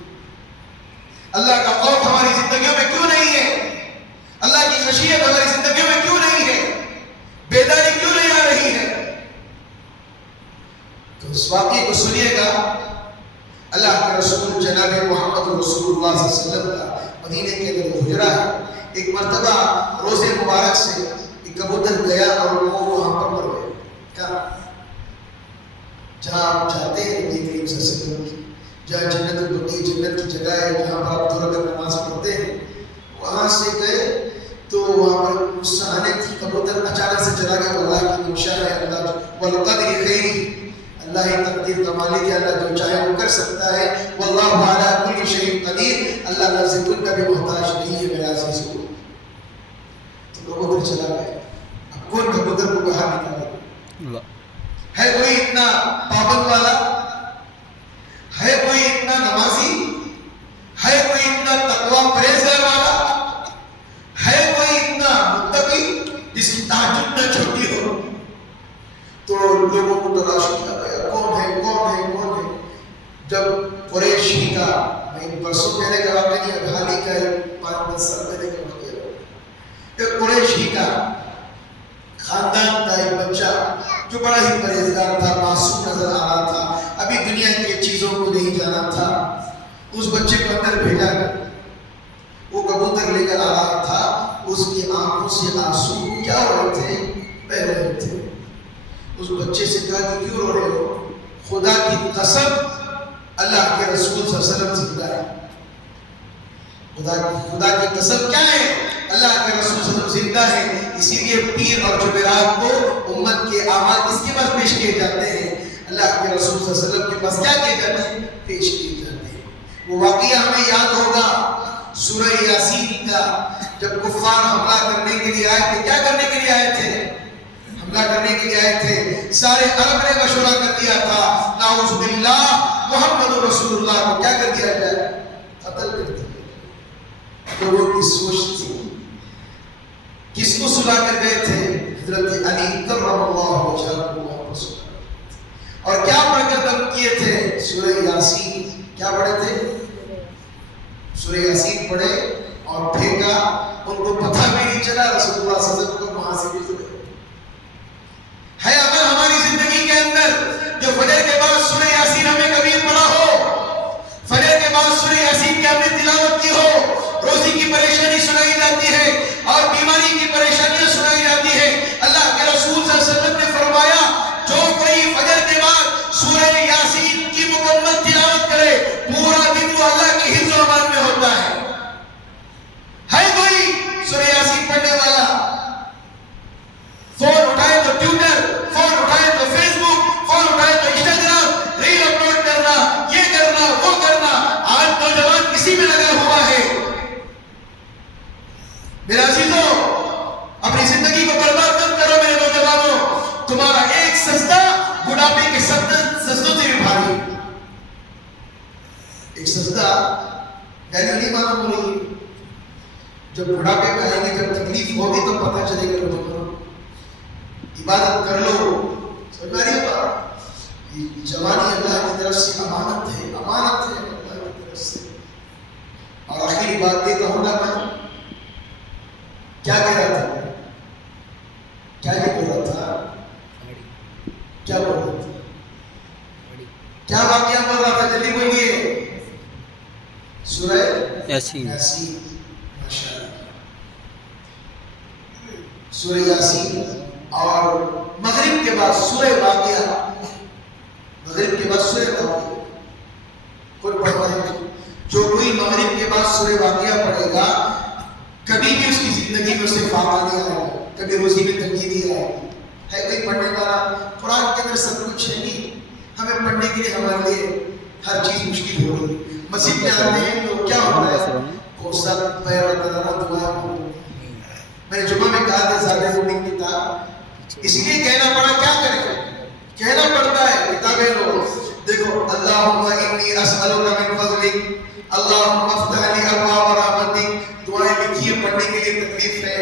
اللہ کا خوف ہماری زندگیوں میں کیوں نہیں ہے, اللہ کی خشیت ہماری زندگیوں میں کیوں نہیں ہے, بیداری کیوں نہیں آ رہی ہے. تو اس واقعے کو سنیے گا. اللہ کے رسول جناب محمد رسول اللہ صلی اللہ علیہ وسلم کا مدینے کے اندر حجرہ ہے. ایک مرتبہ روزے مبارک سے ایک کبوتر گیا اور لوگوں کو وہاں پر مر گئے. کیا جہاں آپ چاہتے ہیں نبی کریم صلی اللہ علیہ وسلم کی, جہاں جنت البقیع جنت کی جگہ ہے, جہاں پر آپ 2 رکعت نماز پڑھتے ہیں, وہاں سے گئے تو وہاں پر سہانے تھی. کبوتر اچانک سے چلا گیا. اللہ کی منشا ہے, اللہ والقدر خیری, اللہ ہی تقدیر کا مالک ہے, اللہ جو چاہے وہ کر سکتا ہے. واللہ علی کل شیء قدیر, اللہ لفظ کن کا بھی محتاج نہیں ہے میرے عزیزو. تو کبوتر چلا گیا. کون کبوتر کو باہر نکالے؟ ہے کوئی اتنا پابند والا؟ ہے کوئی اتنا نمازی؟ ہے کوئی اتنا تقوی پرہیزگار والا؟ ہے کوئی اتنا متقی جس کی تہجد نہ چھوٹی ہو؟ تو لوگوں کو تلاش کیا گیا کون ہے کون ہے کون ہے. جب قریش ہی کا برسوں پہلے کا واقعہ نہیں، حال ہی کا 5-10 سال پہلے کا واقعہ، ایک قریش ہی کا خاندان کا ایک بچہ جو بڑا ہی پرہیزگار تھا، معصوم نظر آ رہا تھا، ابھی دنیا کی چیزوں کو نہیں جانا تھا. اس بچے کو اندر بھیجا گیا، وہ کبوتر لے کر آ رہا تھا، اس کی آنکھوں سے آنسو کیا ہو رہے تھے؟ بہہ رہے تھے. اس بچے سے کہا کہ کیوں رو رہے ہو؟ خدا کی قسم اللہ کے رسول صلی اللہ علیہ وسلم زندہ ہے. خدا کی قسم کیا ہے؟ اللہ کے رسول صلی اللہ علیہ وسلم زندہ ہے. اسی لیے پیر اور جمعرات کو امت کے اعمال کس کے پاس پیش کیے جاتے ہیں؟ اللہ کے رسول صلی اللہ علیہ وسلم کے پاس کیا کیے جاتے ہیں؟ پیش کیے جاتے ہیں. وہ واقعہ ہمیں یاد ہوگا سورہ یاسین کا، جب کفار حملہ کرنے کے لیے آئے تھے. کیا کرنے کے لیے آئے تھے؟ حملہ کرنے کے لیے آئے تھے. سارے عرب نے مشورہ کر دیا تھا نعوذ باللہ محمد رسول اللہ کو کیا کر دیا جائے؟ قتل کر دیا. لوگوں کی سوچ تھی. کس کو سلا کر گئے تھے؟ حضرت علی کرم اللہ وجہہ. اور کیا پڑھ کر دم کیے تھے؟ سورہ یاسین. کیا پڑھے تھے؟ سورہ یاسین پڑھے اور پھینکا. ان کو پتہ بھی نہیں چلا رسول اللہ صلی اللہ علیہ وسلم کو وہاں سے بھی گزرے. ہے اگر ہماری زندگی کے اندر جو فجر کے بعد سورہ یاسین ہمیں کبھی پڑھا ہو، فجر کے بعد سورہ یاسین کی ہم نے تلاوت کی ہو، روزی کی پریشانی سنائی جاتی ہے اور بیماری کی پریشانیاں سنائی جاتی ہے. اللہ کے رسول صلی اللہ علیہ وسلم نے فرمایا جو کوئی فجر کے بعد سورہ یاسین کی مکمل تلاوت کرے پورا دن وہ اللہ کی حفظ و امان میں ہوتا ہے. ہے کوئی سورہ یاسین پڑھنے والا؟ فون اٹھائے تو ٹویٹر، فون اٹھائے تو فیس بک، فون اٹھائے تو انسٹاگرام، ریل اپلوڈ کرنا، یہ کرنا وہ کرنا. آج نوجوان کسی میں لگا ہوا ہے. میرے عزیزوں، اپنی زندگی کو برباد مت کرو میرے نوجوانوں. تمہارا ایک سجدہ بڑھاپے کے سجدوں سے بھی بھاری. ایک سجدہ ویلیو نہیں معلوم ہو رہی. جب بڑھاپے میں آئیں گے، جب تکلیف ہوگی تو پتہ چلے گا نوجوانوں. عبادت کر لو. سمجھ رہی بات؟ جوانی اللہ کی طرف سے امانت ہے، امانت ہے اللہ کی طرف سے. اور آخری بات یہ کہوں گا میں، کیا کہہ رہا تھا؟ کیا بول رہا تھا؟ کیا بول رہا تھا؟ کیا واقعہ بول رہا تھا؟ جلدی بولیے. سورہ یاسین. ماشاءاللہ. سورہ یاسین اور مغرب کے بعد سورہ واقعہ. مغرب کے بعد سورہ واقعہ کون پڑھتا ہے؟ جو کوئی مغرب کے بعد سورہ واقعہ پڑھے گا کبھی بھی اس کی زندگی میں اسے فاقہ نہیں آئے گا، کبھی روزی میں تنگی نہیں آئے گی. ہے کوئی پڑھنے والا؟ قرآن کے اندر سب کچھ ہے نہیں. ہمیں پڑھنے کے لیے ہمارے لیے ہر چیز مشکل ہو رہی ہے. مسجد میں آتے ہیں تو کیا ہو رہا ہے؟ کوسا پیر کرنا دعا. میں نے جمعہ میں کہا تھا زیادہ روڈنگ کتاب، اس لیے کہنا پڑا. کیا کریں؟ کہنا پڑتا ہے. کتابیں لو. دیکھو اللہم انی اسألک من فضلک، اللہم افتح لی ابواب رحمتک. دعائیں لکھی ہیں، پڑھنے کے لیے تکلیف ہے.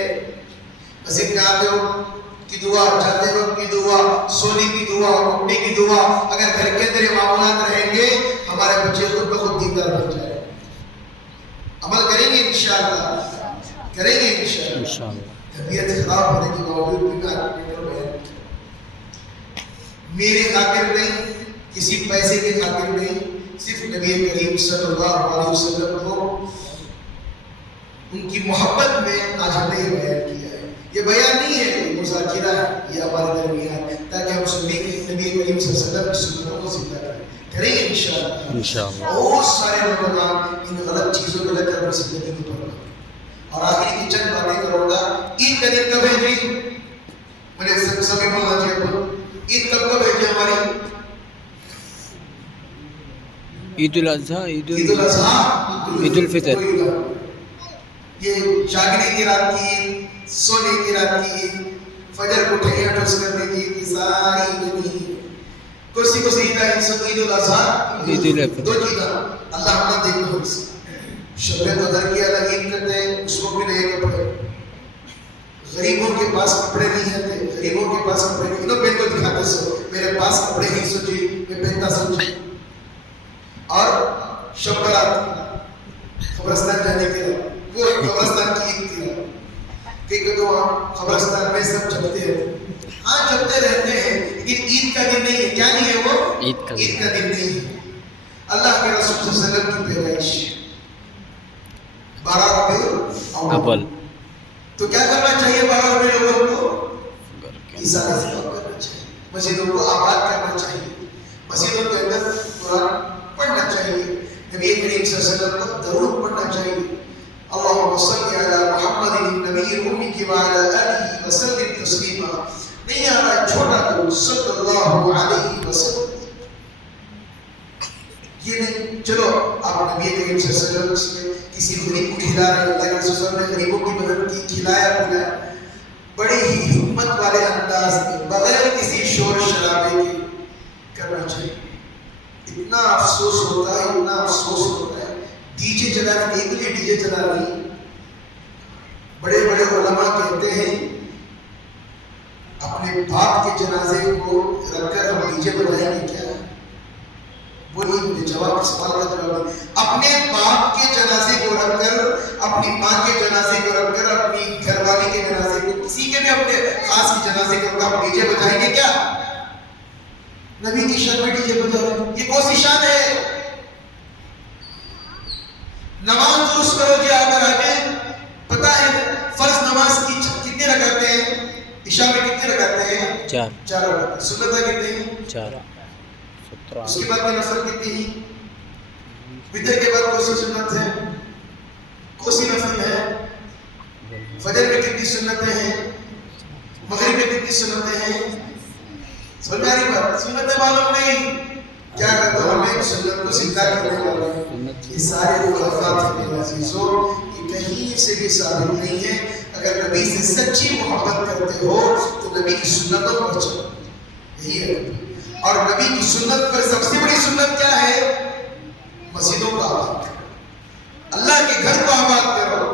مسجد میں آتے ہو کی دعا، جاتے وقت کی دعا، سونے کی دعا، اٹھنے کی دعا. اگر گھر کے اندر یہ معاملات رہیں گے ہمارے بچے خود بخود دیندار بن جائے. عمل کریں گے انشاءاللہ، کریں گے انشاءاللہ. طبیعت خراب ہونے کے باوجود بھی میرے خاطر نہیں، کسی پیسے کے خاطر نہیں، صرف نبی کریم صلی اللہ علیہ وسلم کو ان کی محبت میں آج ہم نے یہ بیان کیا ہے. یہ بیان نہیں ہے، یہ مذاکرہ ہے، یہ ہمارے درمیان ہے تاکہ ہم نبی کریم صلی اللہ علیہ وسلم کی سنتوں کو زندہ کریں گے انشاءاللہ. بہت سارے نوجوان ان غلط چیزوں کو لے کر اپنی زندگی کو برباد. اور آخری کی چند باتیں کروں گا. عید کا دن کب ہے جی؟ مجھے سبھی بولنا چاہیے. عید کب ہے جی ہماری؟ عید الاضحیٰ، عید الاضحیٰ، عید الفطر. یہ جاگنے کی رات کی، سونے کی رات کی. فجر کو ٹھیاں ٹھوس کرنے کی ساری دنیا کسی کو سیدھا انسان عید الاضحیٰ دو چیزاں اللہ ہمیں دیکھو اس شب قدر کی الگ عید کرتے ہیں، اس کو بھی نئے کپڑے، غریبوں کے پاس کپڑے نہیں ہوتے، غریبوں کے پاس کپڑے نہیں، انہوں پہن کو دکھاتے سو میرے پاس کپڑے نہیں سو جی میں پہنتا سمجھے. اور شب برات قبرستان جانے کے لیے وہ قبرستان کی عید تھی کہ تو قبرستان میں سب جپتے ہیں، ہاں جپتے رہتے ہیں لیکن عید کا دن نہیں ہے. کیا نہیں ہے وہ؟ عید کا دن نہیں ہے. اللہ کے رسول صلی اللہ علیہ وسلم کی پیدائش 12 ربیع الاول. تو کیا کرنا چاہیے 12 ربیع الاول کو؟ عیسیٰ کا ذکر کرنا چاہیے، مسجدوں کو آباد کرنا چاہیے، مسجدوں کے اندر قرآن پڑھنا چاہیے، نبی کریم صلی اللہ علیہ وسلم کو درود پڑھنا چاہیے. اللہم صلی علی محمد النبی الامی کی وعلی آلہ وسلم تسلیما. نہیں آ رہا چھوٹا درود صلی اللہ علیہ وسلم. یہ نہیں چلو آپ نبی کریم صلی اللہ علیہ وسلم کسی غریب کو کھلا رہے ہیں، اللہ کے رسول صلی اللہ علیہ وسلم نے غریبوں کی مدد کی، کھلایا پلایا بڑے ہی حکمت والے انداز میں بغیر کسی شور شرابے کے کرنا چاہیے. اتنا افسوس ہوتا ہے، اتنا افسوس ہوتا ہے ڈی جے چلانے کے لیے ڈی جے چلا رہی. بڑے بڑے علماء کہتے ہیں اپنے باپ کے جنازے کو رکھ کر ہم ڈی جے بجائیں گے کیا؟ بولیے مجھے جواب کا سوال کا جواب. اپنے باپ کے جنازے کو رکھ کر، اپنی ماں کے جنازے کو رکھ کر، اپنی گھر والی کے جنازے کو، کسی کے بھی اپنے خاص کے جنازے کو رکھ کر ڈی جے بجائیں گے کیا؟ نبی کی شان میں ڈی جے بجا رہے ہیں، یہ کون سی شان ہے؟ نماز درست کرو جی. آ کر آگے پتہ ہے فرض نماز کی کتنے رکعتیں ہیں؟ عشاء میں کتنے رکعتیں ہیں؟ 4 رکعتیں. سنتیں کتنی ہیں؟ 4. اس کے بعد میں نفل کتنی ہیں؟ وتر کے بعد کوئی سنت ہے؟ کوئی سی نفل ہے؟ فجر میں کتنی سنتیں ہیں؟ مغرب میں کتنی سنتیں ہیں؟ سمجھ میں آ رہی بات؟ سنتیں معلوم نہیں کیا کرتا ہوں میں سنت کو زندہ کرنے والا ہوں. یہ سارے خلافات ہیں عزیزوں، یہ کہیں سے بھی ثابت نہیں ہے. اگر نبی سے سچی محبت کرتے ہو تو نبی کی سنتوں پر چلو، یہی ہے. اور نبی کی سنت پر سب سے بڑی سنت کیا ہے؟ مسجدوں کو آباد کرو، اللہ کے گھر کو آباد کرو.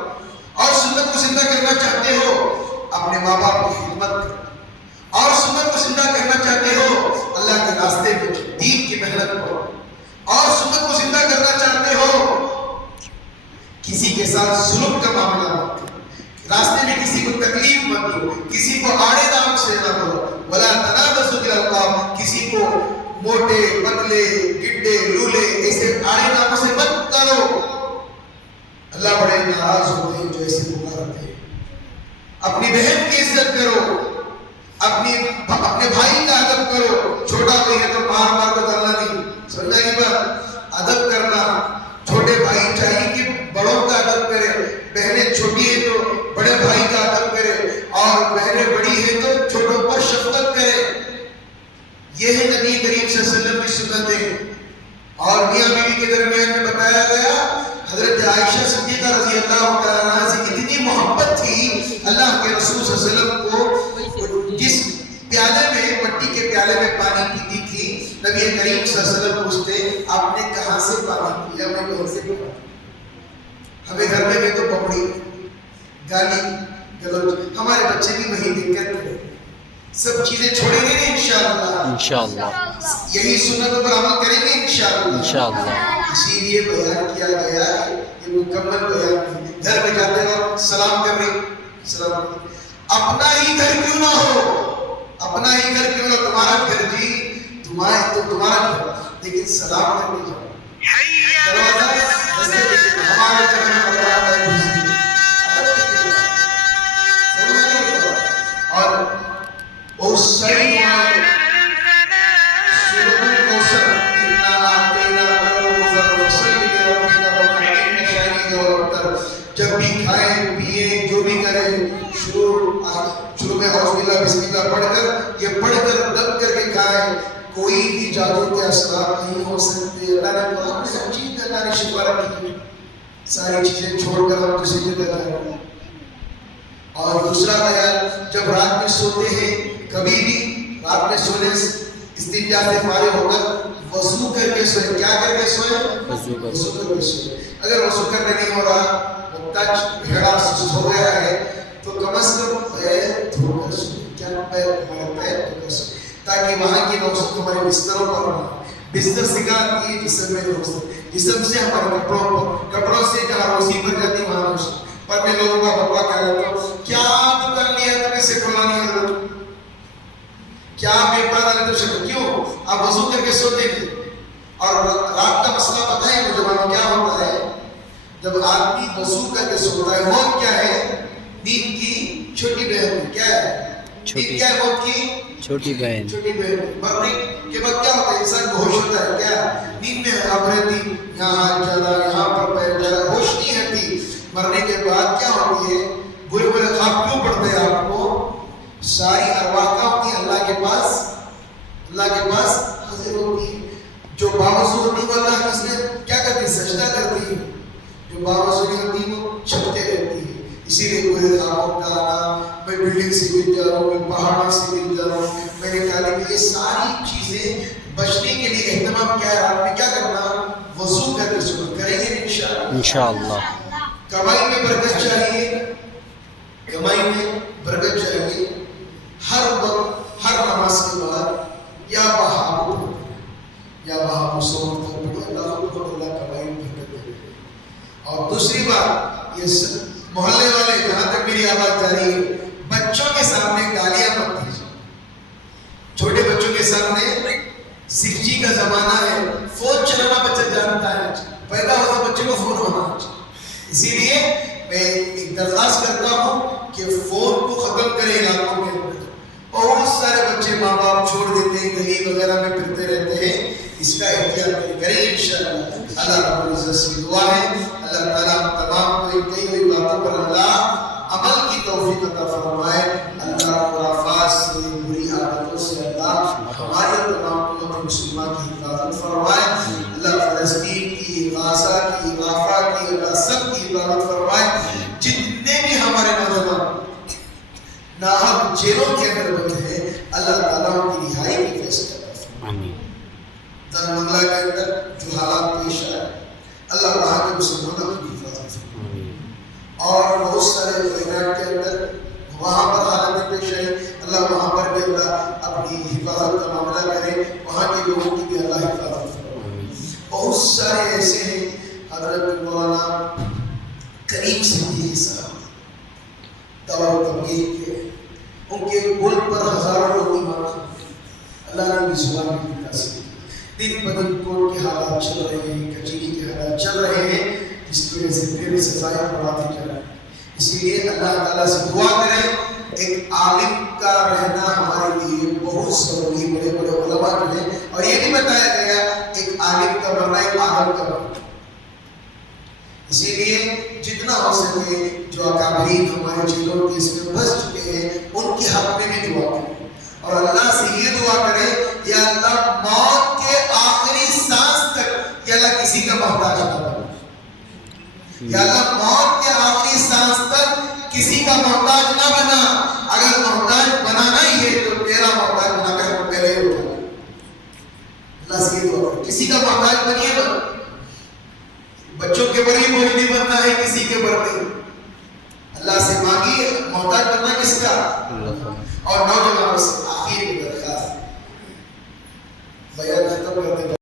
اور سنت کو زندہ کرنا چاہتے ہو اپنے ماں باپ کی خدمت کرو. اور سنت کو زندہ کرنا چاہتے ہو اللہ کے راستے میں دین کی محنت کرو. اور سنت کو زندہ کرنا چاہتے ہو کسی کے ساتھ ظلم کا معاملہ مت کرو، راستے میں کسی کو تکلیف مت دو، کسی کو آڑے دام سے نہ کرو. ولا تنابزوا بالالقاب، کسی کو موٹے پتلے گڈے لولے ایسے آڑے داموں سے مت کرو. اللہ بڑے ناراض ہوتے ہیں جو ایسے پکارتے ہیں. اپنی بہن کی عزت کرو، اپنے بھائی کا ادب کرو. چھوٹا کوئی ہے تو مار مار کو ڈالنا نہیں، سمجھا کی بات؟ ادب کرنا. چھوٹے بھائی چاہیے کہ بڑوں کا ادب کرے، بہنیں چھوٹی ہے تو بڑے بھائی کا ادب کرے، اور بہنیں بڑی ہے تو چھوٹوں پر شفقت کرے. یہ ہے نبی کریم صلی اللہ علیہ وسلم کی سنتیں. اور میاں بیوی کے درمیان میں بتایا گیا حضرت عائشہ صدیقہ رضی اللہ تعالیٰ عنہ سے کتنی محبت تھی اللہ کے رسول صلی اللہ علیہ وسلم کو. جس پیالے میں، مٹی کے پیالے میں پانی پیتی تھی، نبی کریم صلی اللہ علیہ وسلم پوچھتے آپ نے کہاں سے پانی پیا؟ میں کہیں سے پیا. ہمیں گھر میں تو پپڑی گالی گلوچ، ہمارے بچے بھی وہی دقت ہے. سب چیزیں چھوڑیں گے انشاءاللہ، یہی سنتوں پر عمل کریں گے انشاءاللہ. اسی لیے بیان کیا گیا ہے، یہ مکمل بیان ہے. گھر میں جاتے ہو سلام کر رہے، سلام کر رہے. اپنا ہی گھر کیوں نہ ہو، اپنا ہی گھر کیوں نہ، تمہارا گھر جی تمہارا گھر، لیکن سلام کرنے جاؤ. دروازہ ہمارے گھر میں اور صحیح جب بھی کھائیں پیئیں جو بھی کریں شروع میں اعوذ بسم اللہ پڑھ کر، یہ پڑھ کر دب کر کے کھائیں. کوئی بھی جادو کے اثرات نہیں ہو سکتے. اللہ نے قرآن میں ہر چیز کا اللہ نے شفا رکھی ہے. ساری چیزیں چھوڑ کر ہم دوسری جگہ جا رہے ہیں. اور دوسرا خیال، جب رات میں سوتے ہیں کبھی بھی رات میں سونے استنجا سے فارغ ہو کر وضو کر کے سوئے. کیا کر کے سوئے؟ وضو کر کے سوئے. اگر وضو کرنے نہیں ہو رہا، تچ بھیڑا سست ہو گیا ہے، تو کم از کم پیر دھو کر سوئے. کیا پیر دھو کر سوئے، تاکہ وہاں کی نوزت ہمارے بستروں پر نہ. بستر سکھاتی ہے جسم میں نوزت، جسم سے ہمارے کپڑوں سے جہاں روزی پر جاتی وہاں نوزت. پر میں لوگوں کا بابا کہہ رہا ہوں، کیا دکان لیا تم اسے کھلا نہیں حضرت؟ کیا بے پردہ تو شکل کیوں؟ آپ وضو کر کے سوتے ہیں. اور رات کا مسئلہ پتہ ہے نوجوانوں کیا ہوتا ہے؟ جب آدمی وضو کر کے سوتا ہے، موت کیا ہے؟ نیند کی چھوٹی بہن. کیا ہے نیند؟ کیا ہے موت کی چھوٹی بہن. چھوٹی بہن. مرنے کے بعد کیا ہوتا ہے؟ انسان بہوش ہوتا ہے. کیا نیند میں آپ رہتی، یہاں ہاتھ جا رہا، یہاں پر پیر جا رہا، ہوش نہیں رہتی. مرنے کے بعد کیا ہوتی ہے؟ برے برے خواب کیوں پڑتے ہیں آپ کو؟ ساری ارواح کا ہوتی ہے اللہ کے پاس حاضر ہوتی ہے. جو باوضو ہوتی ہے اللہ اس میں کیا کرتی ہے؟ سجدہ کرتی ہے. جو باوضو نہیں ہوتی وہ چھپتے رہتی ہے. اسی لیے برے خوابوں کا آنا، میں بلڈنگ سے گر جا رہا ہوں، میں پہاڑوں سے گر جا رہا ہوں، میں نے کہا کہ یہ ساری چیزیں بچنے کے لیے اہتمام کیا ہے؟ آپ نے کیا کرنا؟ وضو کر کے سونا. کریں گے انشاءاللہ. کمائی میں برکت چاہیے، کمائی میں برکت چاہیے. ہر وقت ہر نماز کے بعد یا بہابو سوچ پڑے اللہ کمائی میں برکت دے. اور دوسری بات، یہ محلے والے جہاں تک میری آواز جاری ہے، بچوں کے سامنے گالیاں مت دیجیے. چھوٹے بچوں کے سامنے 6G کا زمانہ ہے، فون چلانا بچہ جانتا ہے، پیدا ہوتا بچے کو فون ہونا چاہیے. اسی لیے میں ایک درخواست کرتا ہوں کہ فون کو ختم کریں علاقوں کے اندر. بہت سارے بچے ماں باپ چھوڑ دیتے ہیں، گلی وغیرہ میں پھرتے رہتے ہیں. اس کا احتیاط کریں انشاءاللہ. اللہ رب العزت سے دعا ہے اللہ تعالیٰ تمام کو کئی ہوئی باتوں پر اللہ عمل کی توفیق عطا فرمائے. اللہ خرافات سے، بری عادتوں سے اللہ ہماری تمام امت مسلمہ کی حفاظت فرمائے. اللہ فلسطین کی، غازہ کی، رافع کی، اللہ سب کی حفاظت فرمائے. جتنے بھی ہمارے نوجوان ناحق جیلوں کے اندر بند ہیں، اللہ تعالیٰ ان کی رہائی کے فیصلے کرتا فرمائے. درمنگلہ کے اندر جو حالات پیش آئے، اللہ وہاں کے مسلمانوں کی حفاظت فرمائے. اور بہت سارے ویرات کے اندر وہاں پر حالت پیش آئی، اللہ وہاں پر بھی اللہ اپنی حفاظت کا معاملہ کرے. وہاں کے لوگوں کی بھی اللہ حفاظت فرمائے. بہت سارے ایسے ہیں، حضرت مولانا کریم صدیقی صاحب دعوت تبلیغ کے، ان کے بول پر ہزاروں لوگ ایمان لاتے. اللہ نے بھی زبان کی وکاس کی. دن بدن کوٹ کے حالات چل رہے ہیں، کچیری کے حالات چل رہے ہیں، جس کی وجہ سے پھر سزائیں بڑھاتے جا رہے ہیں. اسی لیے اللہ تعالیٰ سے دعا کریں. ایک عالم کا رہنا ہمارے لیے بہت ضروری ہے. بڑے بڑے علماء جو ہیں، اور یہ بھی بتایا گیا ایک عالم کا مرنا ایک عالم کا مرنا. اسی لیے جتنا ہو سکے جو اکابرین ہمارے جیلوں کے اس میں پھنس چکے ہیں ان کے حق میں بھی دعا کریں. اور اللہ سے یہ دعا کریں، یا اللہ موت کے آخری سانس تک یا اللہ کسی کا محتاج نہ بنا. یا اللہ موت کے آخری سانس تک کسی کا محتاج نہ بنا. اگر محتاج بنانا ہی ہے تو تیرا محتاج بنا کر پہلے ہی اٹھا. اللہ سے یہ دعا کریں، کسی کا محتاج بنیے بنا. بچوں کے بڑی بوجھ نہیں بننا ہے، کسی کے بڑھ نہیں. اللہ سے مانگیے، محتاج بننا کس کا؟ اور نوجوانوں سے